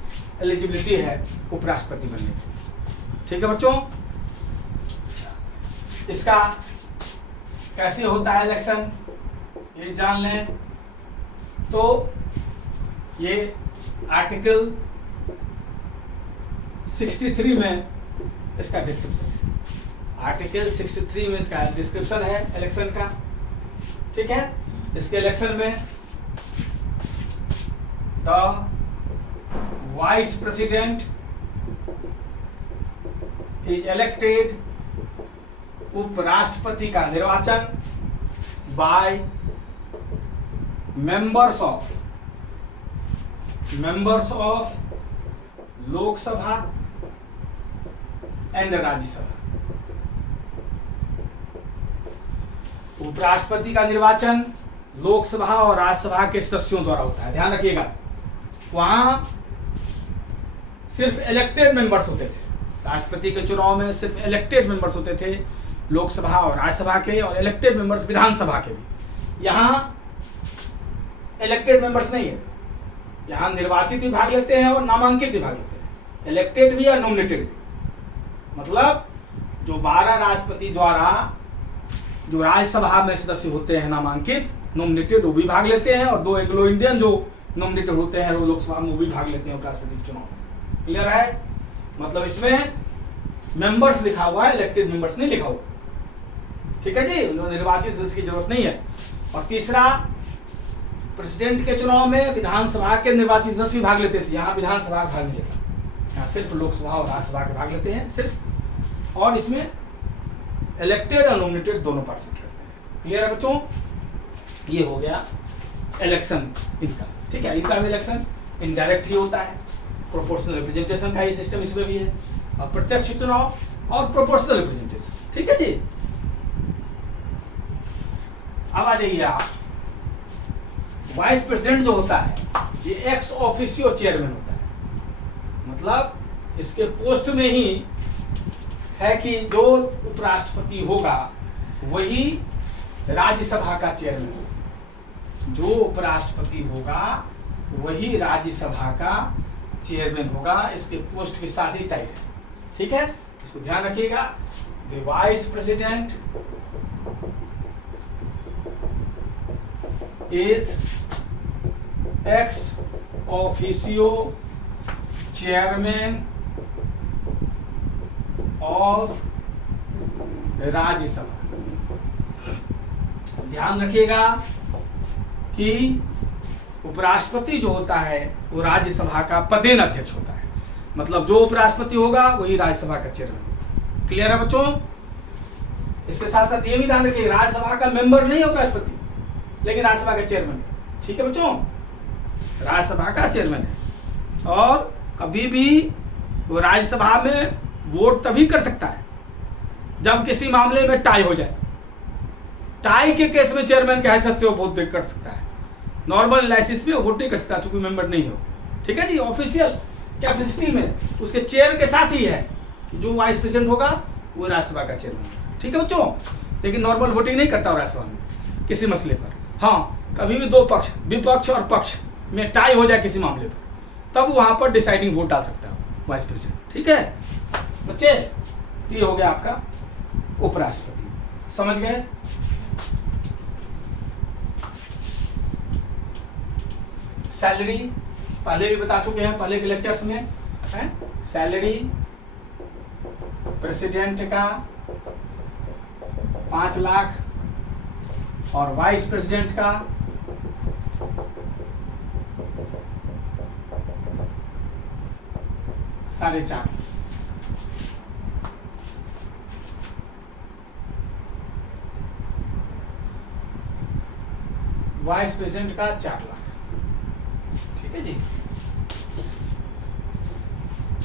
एलिजिबिलिटी है उपराष्ट्रपति बनने की। ठीक है बच्चों, इसका कैसे होता है इलेक्शन ये जान लें। तो ये आर्टिकल 63 में इसका डिस्क्रिप्शन है। आर्टिकल 63 में इसका डिस्क्रिप्शन है इलेक्शन का। ठीक है, इसके इलेक्शन में the vice president is elected, उपराष्ट्रपति का निर्वाचन by members of Lok Sabha and Rajya Sabha. उपराष्ट्रपति का निर्वाचन लोकसभा और राज्यसभा के सदस्यों द्वारा होता है। ध्यान रखिएगा, वहां सिर्फ इलेक्टेड मेंबर्स होते थे। राष्ट्रपति के चुनाव में सिर्फ इलेक्टेड मेंबर्स होते थे, लोकसभा और राज्यसभा के, और इलेक्टेड मेंबर्स विधानसभा के भी। यहाँ इलेक्टेड मेंबर्स नहीं है, यहाँ निर्वाचित भी भाग लेते हैं और नामांकित भी भाग लेते हैं, इलेक्टेड भी और नॉमिनेटेड भी। मतलब जो 12 राष्ट्रपति द्वारा जो राज्यसभा में सदस्य होते हैं नामांकित, नॉमिनेटेड, वो भी भाग लेते हैं, और 2 एंग्लो इंडियन जो नॉमिनेटेड होते हैं वो लोकसभा में वो भी भाग लेते हैं उपराष्ट्रपति के चुनाव में। क्लियर है? मतलब इसमें मेंबर्स लिखा हुआ है, इलेक्टेड मेंबर्स नहीं लिखा हुआ। ठीक है जी, निर्वाचित सदस्य की जरूरत नहीं है। और तीसरा, प्रेसिडेंट के चुनाव में विधानसभा के निर्वाचित सदस्य भाग लेते थे, यहाँ विधानसभा भाग नहीं लेता, यहाँ सिर्फ लोकसभा और राज्यसभा के भाग लेते हैं सिर्फ। और इसमें इलेक्टेड और नॉमिनेटेड दोनों पार्टिसिपेट करते हैं। क्लियर है बच्चों? ये हो गया इलेक्शन इनका। ठीक है, इनका भी इलेक्शन इनडायरेक्ट ही होता है, प्रोपोर्शनल रिप्रेजेंटेशन का ही सिस्टम इसमें भी है, और प्रत्यक्ष चुनाव और प्रोपोर्शनल रिप्रेजेंटेशन। ठीक है जी, अब आ जाइए आप, वाइस प्रेसिडेंट जो होता है ये एक्स ऑफिसियो चेयरमैन होता है। मतलब इसके पोस्ट में ही है कि जो उपराष्ट्रपति होगा वही राज्यसभा का चेयरमैन होगा, जो उपराष्ट्रपति होगा वही राज्यसभा का चेयरमैन होगा। इसके पोस्ट के साथ ही टाइट है। ठीक है, इसको ध्यान रखिएगा। The vice president is ex officio chairman of Rajya Sabha. ध्यान रखिएगा कि उपराष्ट्रपति जो होता है वो राज्यसभा का पदेन अध्यक्ष होता है। मतलब जो उपराष्ट्रपति होगा वही राज्यसभा का चेयरमैन होगा। क्लियर है बच्चों? इसके साथ साथ ये भी ध्यान रखिए, राज्यसभा का मेंबर नहीं है उपराष्ट्रपति, लेकिन राज्यसभा का चेयरमैन है। ठीक है बच्चों, राज्यसभा का चेयरमैन है। और कभी भी वो राज्यसभा में वोट तभी कर सकता है जब किसी मामले में टाई हो जाए। टाई के केस में चेयरमैन के हैसियत से वो वोट कर सकता है, नॉर्मल एनालिसिस में वो वोट नहीं कर सकता चूंकि मेंबर नहीं हो। ठीक है जी, ऑफिशियल कैपेसिटी में उसके चेयर के साथ ही है कि जो वाइस प्रेसिडेंट होगा वो राज्यसभा का चेयरमैन। ठीक है बच्चों, लेकिन नॉर्मल वोटिंग नहीं करता राज्यसभा में किसी मसले पर। हाँ, कभी भी 2 पक्ष, विपक्ष और पक्ष में टाई हो जाए किसी मामले पर, तब वहां पर डिसाइडिंग वोट डाल सकता है वाइस प्रेसिडेंट। ठीक है बच्चे, ये हो गया आपका उपराष्ट्रपति। समझ गए? सैलरी पहले भी बता चुके हैं पहले के लेक्चर्स में, है सैलरी प्रेसिडेंट का 5 लाख और वाइस प्रेसिडेंट का 4.5। वाइस प्रेसिडेंट का 4 लाख। ठीक है जी,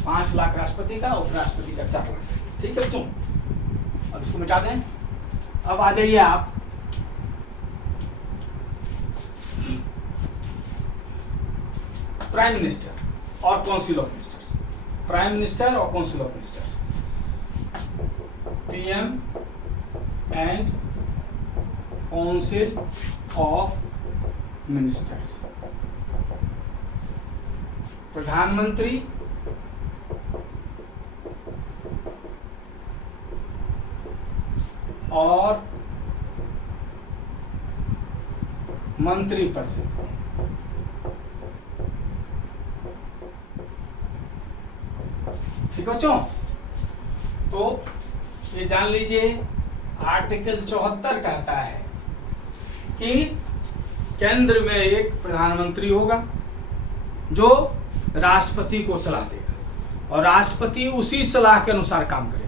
5 लाख राष्ट्रपति का, उपराष्ट्रपति का 4 लाख। ठीक है बच्चों, अब इसको मिटा दें। अब आ जाइए आप प्राइम मिनिस्टर और council of ministers, prime minister और council of ministers, PM and council of ministers. प्रधानमंत्री और मंत्रिपरिषद। ठीक बच्चों, तो ये जान लीजिए आर्टिकल 74 कहता है कि केंद्र में एक प्रधानमंत्री होगा जो राष्ट्रपति को सलाह देगा और राष्ट्रपति उसी सलाह के अनुसार काम करेगा।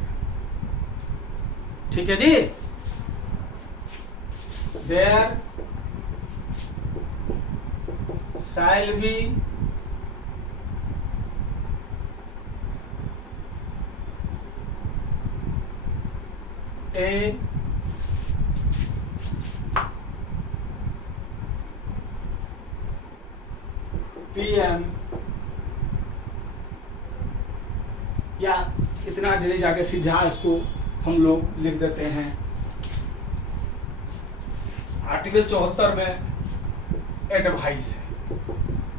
ठीक है जी। There shall be a PM, या इतना डिले जाके सीधा इसको हम लोग लिख देते हैं। आर्टिकल 74 में एडवाइस है,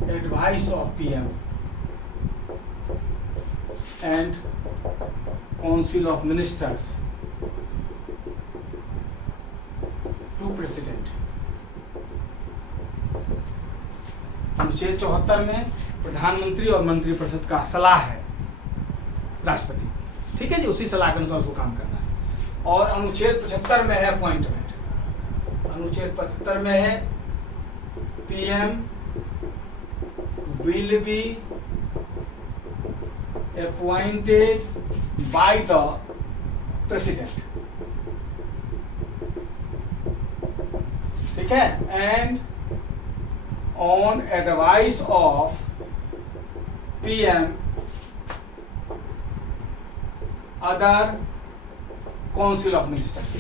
advice of PM and council of ministers to president. अनुच्छेद 74 में प्रधानमंत्री और मंत्रिपरिषद का सलाह है राष्ट्रपति। ठीक है जी, उसी सलाह के अनुसार उसको काम करना है। और अनुच्छेद 75 में है अपॉइंटमेंट। अनुच्छेद 75 में है PM will be appointed by the president। ठीक है, and on advice of PM other council of ministers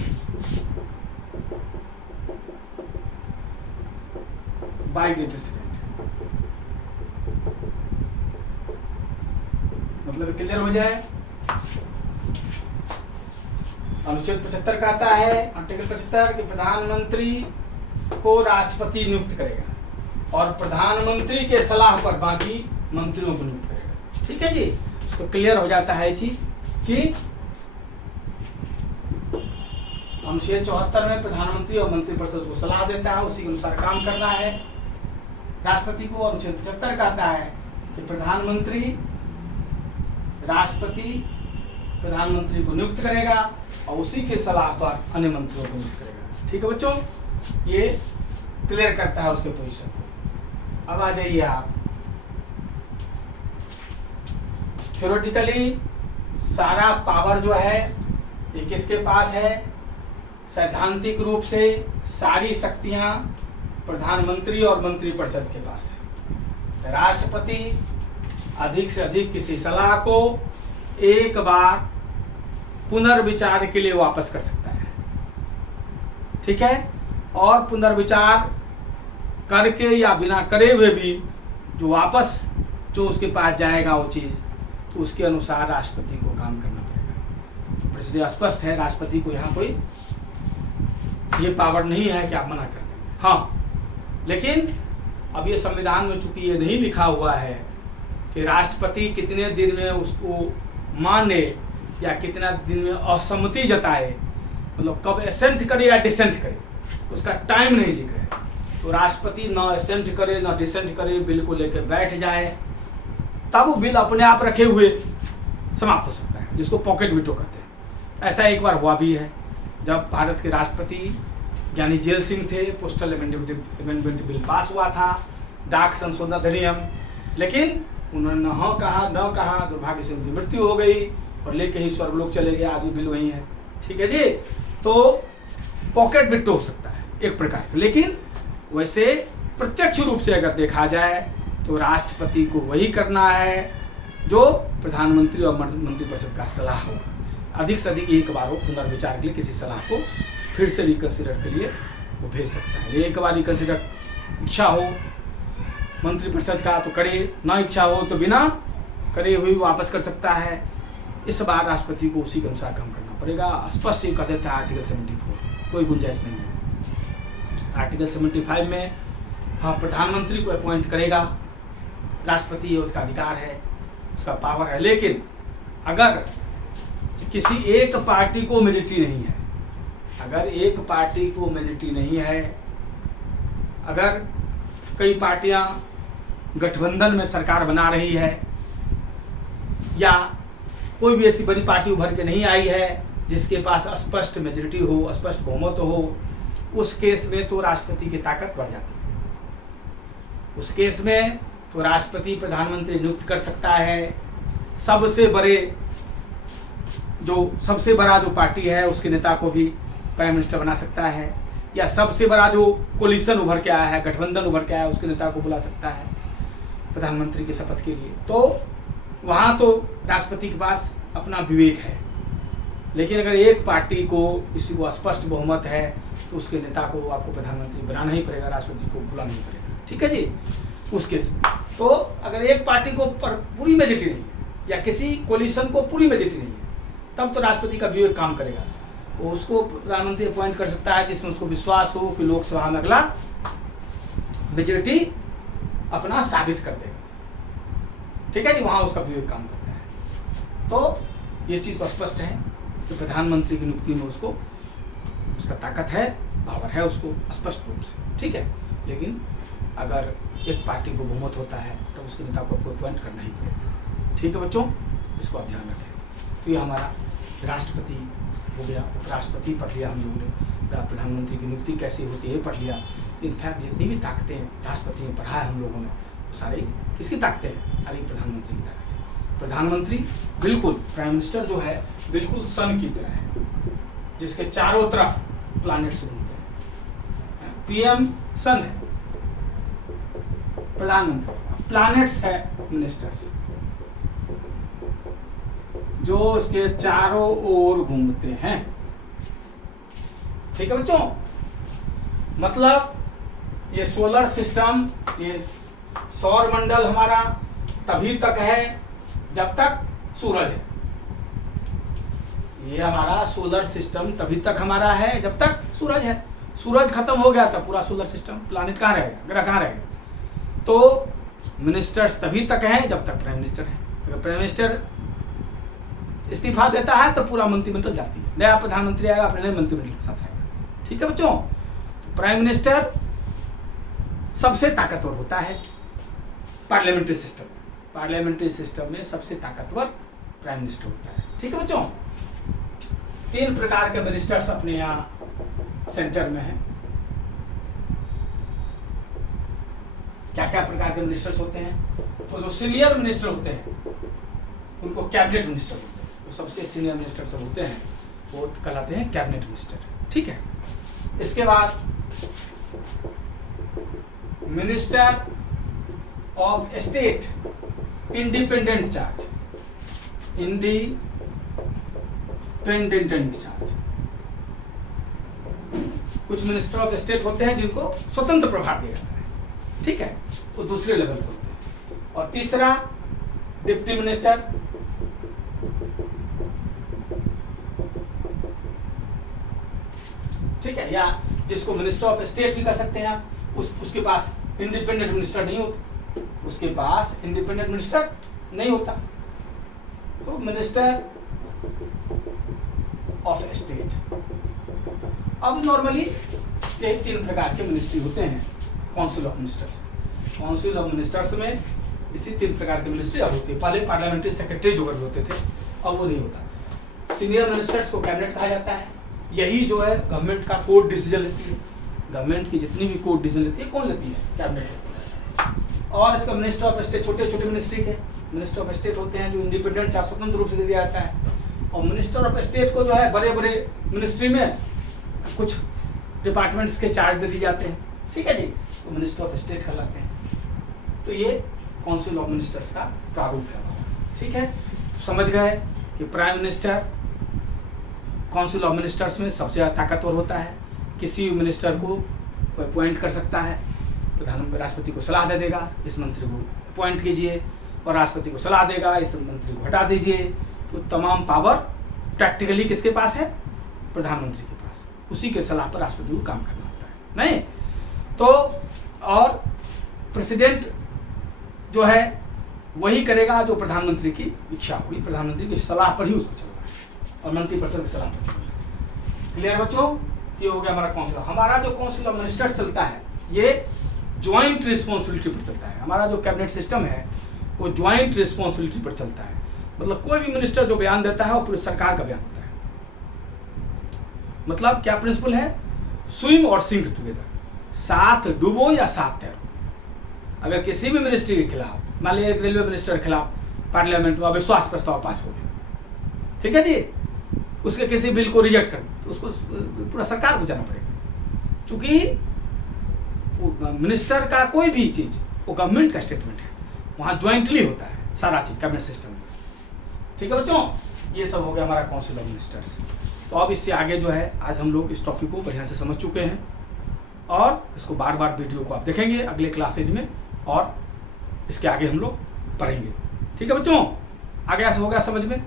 by the president। मतलब क्लियर हो जाए। अनुच्छेद 75 कहता है, आर्टिकल 75 कि प्रधानमंत्री को राष्ट्रपति नियुक्त करेगा और प्रधानमंत्री के सलाह पर बाकी मंत्रियों को नियुक्त करेगा। ठीक है जी, तो क्लियर हो जाता है जी कि अनुच्छेद 74 में प्रधानमंत्री और मंत्रिपरिषद को सलाह देता है, उसी के अनुसार काम करना है राष्ट्रपति को। अनुच्छेद 75 कहता है कि प्रधानमंत्री राष्ट्रपति प्रधानमंत्री को नियुक्त करेगा और उसी के सलाह पर अन्य मंत्रियों को नियुक्त करेगा। ठीक है बच्चों, ये क्लियर करता है उसके पोजीशन को। अब आ जाइए आप, थ्योरेटिकली सारा पावर जो है ये किसके पास है? सैद्धांतिक रूप से सारी शक्तियां प्रधानमंत्री और मंत्रिपरिषद के पास है। राष्ट्रपति अधिक से अधिक किसी सलाह को एक बार पुनर्विचार के लिए वापस कर सकता है। ठीक है, और पुनर्विचार करके या बिना करे हुए भी जो वापस जो उसके पास जाएगा वो चीज़, तो उसके अनुसार राष्ट्रपति को काम करना पड़ेगा। तो प्रेसिडेंट स्पष्ट है, राष्ट्रपति को यहाँ कोई ये पावर नहीं है कि आप मना कर दें। हाँ, लेकिन अब ये संविधान में चूंकि ये नहीं लिखा हुआ है कि राष्ट्रपति कितने दिन में उसको माने या कितना दिन में असहमति जताए, मतलब कब एसेंट करे या डिसेंट करे, उसका टाइम नहीं जिक्र है। तो राष्ट्रपति ना एसेंट करे ना डिसेंट करे, बिल को लेकर बैठ जाए, तब वो बिल अपने आप रखे हुए समाप्त हो सकता है, जिसको पॉकेट वीटो कहते हैं। ऐसा एक बार हुआ भी है जब भारत के राष्ट्रपति यानी जेल सिंह थे, पोस्टल अमेंडमेंट बिल पास हुआ था, डाक संशोधन अधिनियम, लेकिन उन्होंने न कहा, दुर्भाग्य से उनकी मृत्यु हो गई और लेके ही स्वर्गलोक चले गए। आज भी बिल वही है। ठीक है जी, तो पॉकेट बिट हो सकता है एक प्रकार से, लेकिन वैसे प्रत्यक्ष रूप से अगर देखा जाए तो राष्ट्रपति को वही करना है जो प्रधानमंत्री और मंत्रिपरिषद का सलाह होगा। अधिक से अधिक एक बार वो पुनर्विचार के लिए किसी सलाह को फिर से रिकंसिडर के लिए वो भेज सकता है। एक बार रिकंसिडर इच्छा हो मंत्रिपरिषद का तो करे, ना इच्छा हो तो बिना करे हुए वापस कर सकता है। इस बार राष्ट्रपति को उसी के अनुसार काम करना पड़ेगा। स्पष्ट ये कह देता है आर्टिकल 74, कोई गुंजाइश नहीं है। आर्टिकल 75 में हाँ प्रधानमंत्री को अपॉइंट करेगा राष्ट्रपति, ये उसका अधिकार है, उसका पावर है। लेकिन अगर किसी एक पार्टी को मेजॉरिटी नहीं है, अगर एक पार्टी को मेजॉरिटी नहीं है, अगर कई पार्टियां गठबंधन में सरकार बना रही है या कोई भी ऐसी बड़ी पार्टी उभर के नहीं आई है जिसके पास स्पष्ट मेजॉरिटी हो, स्पष्ट बहुमत हो, उस केस में तो राष्ट्रपति की ताकत बढ़ जाती है। उस केस में तो राष्ट्रपति प्रधानमंत्री नियुक्त कर सकता है। सबसे बड़ा जो पार्टी है उसके नेता को भी प्राइम मिनिस्टर बना सकता है, या सबसे बड़ा जो कोलिशन उभर के आया है, गठबंधन उभर के आया है, उसके नेता को बुला सकता है प्रधानमंत्री की शपथ के लिए। तो वहाँ तो राष्ट्रपति के पास अपना विवेक है। लेकिन अगर एक पार्टी को किसी को स्पष्ट बहुमत है तो उसके नेता को आपको प्रधानमंत्री बनाना ही पड़ेगा, राष्ट्रपति को बुलाना ही पड़ेगा। ठीक है जी। उस केस में तो अगर एक पार्टी को पर पूरी मेजॉरिटी नहीं है या किसी कोलिशन को पूरी मेजॉरिटी नहीं है, तब तो राष्ट्रपति का विवेक काम करेगा। वो उसको प्रधानमंत्री अपॉइंट कर सकता है जिसमें उसको विश्वास हो कि लोकसभा में अगला मेजॉरिटी अपना साबित कर देगा। ठीक है जी, वहां उसका विवेक काम करता है। तो ये चीज तो स्पष्ट है कि प्रधानमंत्री की नियुक्ति में उसको उसका ताकत है, पावर है उसको स्पष्ट रूप से। ठीक है। लेकिन अगर एक पार्टी को बहुमत होता है तो उसके नेता को आपको अपॉइंट करना ही पड़ेगा। ठीक है बच्चों, इसको आप ध्यान रखें। तो ये हमारा राष्ट्रपति हो गया, उपराष्ट्रपति पढ़ लिया हम लोगों ने, प्रधानमंत्री की नियुक्ति कैसे होती है पढ़ लिया। इनफैक्ट जितनी भी ताकतें राष्ट्रपति ने पढ़ा है हम लोगों ने, सारी किसकी ताकतें हैं? सारी प्रधानमंत्री की ताकत है। प्रधानमंत्री बिल्कुल, प्राइम मिनिस्टर जो है बिल्कुल सन की तरह है जिसके चारों तरफ प्लैनेट्स घूमते हैं। पीएम सन है, प्रधानमंत्री प्लैनेट्स है मिनिस्टर्स, जो उसके चारों ओर घूमते हैं। ठीक है बच्चों, मतलब ये सोलर सिस्टम, ये सौर मंडल हमारा तभी तक है जब तक सूरज है। ये हमारा सोलर सिस्टम तभी तक हमारा है जब तक सूरज है। सूरज खत्म हो गया तब पूरा सोलर सिस्टम, प्लैनेट कहाँ रहेगा, ग्रह कहाँ रहेगा। तो मिनिस्टर्स तभी तक हैं जब तक प्राइम मिनिस्टर है। अगर प्राइम मिनिस्टर इस्तीफा देता है तो पूरा मंत्रिमंडल जाती है, नया प्रधानमंत्री आएगा, अपने नए मंत्रिमंडल के साथ आएगा। ठीक है बच्चों, तो प्राइम मिनिस्टर सबसे ताकतवर होता है पार्लियामेंट्री सिस्टम। पार्लियामेंट्री सिस्टम में सबसे ताकतवर प्राइम मिनिस्टर होता है। ठीक है बच्चों, 3 प्रकार के मिनिस्टर्स अपने यहाँ सेंटर में हैं। क्या क्या प्रकार के मिनिस्टर्स होते हैं? तो जो सीनियर मिनिस्टर होते हैं उनको कैबिनेट मिनिस्टर होते हैं। जो सबसे सीनियर मिनिस्टर सब होते हैं वो कहलाते हैं कैबिनेट मिनिस्टर। ठीक है। इसके बाद minister of state independent charge, independent charge. कुछ मिनिस्टर ऑफ स्टेट होते हैं जिनको स्वतंत्र प्रभार दिया जाता है। ठीक है, वो दूसरे लेवल पे होते हैं। और तीसरा डिप्टी मिनिस्टर, ठीक है, या जिसको मिनिस्टर ऑफ स्टेट भी कह सकते हैं आप। उसके पास इंडिपेंडेंट मिनिस्टर नहीं होता, उसके पास इंडिपेंडेंट मिनिस्टर नहीं होता। तो मिनिस्टर ऑफ स्टेट। अब नॉर्मली यही 3 प्रकार के मिनिस्ट्री होते हैं council of ministers. Council of ministers में इसी 3 प्रकार के मिनिस्ट्री अब होते हैं। पहले पार्लियामेंट्री सेक्रेटरी जो होते थे, अब वो नहीं होता। सीनियर मिनिस्टर्स को कैबिनेट कहा जाता है। यही जो है गवर्नमेंट का कोर्ट डिसीजन लेती है। गवर्नमेंट की जितनी भी कोर्ट डिसीजन लेती है कौन लेती है? कैबिनेट। और इसका मिनिस्टर ऑफ स्टेट छोटे छोटे मिनिस्ट्री के मिनिस्टर ऑफ स्टेट होते हैं जो इंडिपेंडेंट चार्ज स्वतंत्र रूप से दे दिया जाता है। और मिनिस्टर ऑफ स्टेट को जो है बड़े बड़े मिनिस्ट्री में कुछ डिपार्टमेंट्स के चार्ज दे दिए जाते हैं। ठीक है जी, तो मिनिस्टर ऑफ स्टेट कहलाते हैं। तो ये काउंसिल ऑफ मिनिस्टर्स का प्रारूप है। ठीक है, तो समझ गए कि prime minister council of ministers में सबसे ज़्यादा ताकतवर होता है। किसी भी मिनिस्टर को अपॉइंट कर सकता है, प्रधानमंत्री राष्ट्रपति को सलाह दे देगा इस मंत्री को अपॉइंट कीजिए, और राष्ट्रपति को सलाह देगा इस मंत्री को हटा दीजिए। तो तमाम पावर प्रैक्टिकली किसके पास है? प्रधानमंत्री के पास। उसी के सलाह पर राष्ट्रपति को काम करना होता है, नहीं तो। और प्रेसिडेंट जो है वही करेगा जो प्रधानमंत्री की इच्छा होगी, प्रधानमंत्री की सलाह पर ही उसको चलना है और मंत्रिपरिषद की सलाह पर चलना है। क्लियर बच्चों? ये हो गया हमारा काउंसिल। हमारा जो काउंसिल ऑफ मिनिस्टर्स चलता है ये ज्वाइंट रिस्पॉन्सिबिलिटी पर चलता है। हमारा जो कैबिनेट सिस्टम है वो ज्वाइंट रिस्पॉन्सिबिलिटी पर चलता है। मतलब कोई भी मिनिस्टर जो बयान देता है वो पूरी सरकार का बयान होता है। मतलब क्या प्रिंसिपल है? स्विम और सिंक टुगेदर, साथ डूबो या साथ तैरो। अगर किसी भी मिनिस्ट्री के खिलाफ, मान लीजिए एक रेलवे मिनिस्टर के खिलाफ पार्लियामेंट में अविश्वास प्रस्ताव पास हो गया, ठीक है जी, उसके किसी बिल को रिजेक्ट कर तो उसको पूरा सरकार को जाना पड़ेगा, क्योंकि मिनिस्टर का कोई भी चीज वो गवर्नमेंट का स्टेटमेंट है, वहाँ ज्वाइंटली होता है सारा चीज कैबिनेट सिस्टम में। ठीक है बच्चों, ये सब हो गया हमारा काउंसिल ऑफ मिनिस्टर्स। तो अब इससे आगे जो है आज हम लोग इस टॉपिक को बढ़िया से समझ चुके हैं और इसको बार बार वीडियो को आप देखेंगे अगले क्लासेज में और इसके आगे हम लोग पढ़ेंगे। ठीक है बच्चों, आगे ऐसा हो गया समझ में?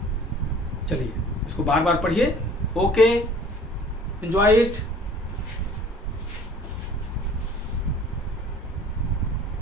चलिए इसको बार बार पढ़िए। Okay, enjoy it.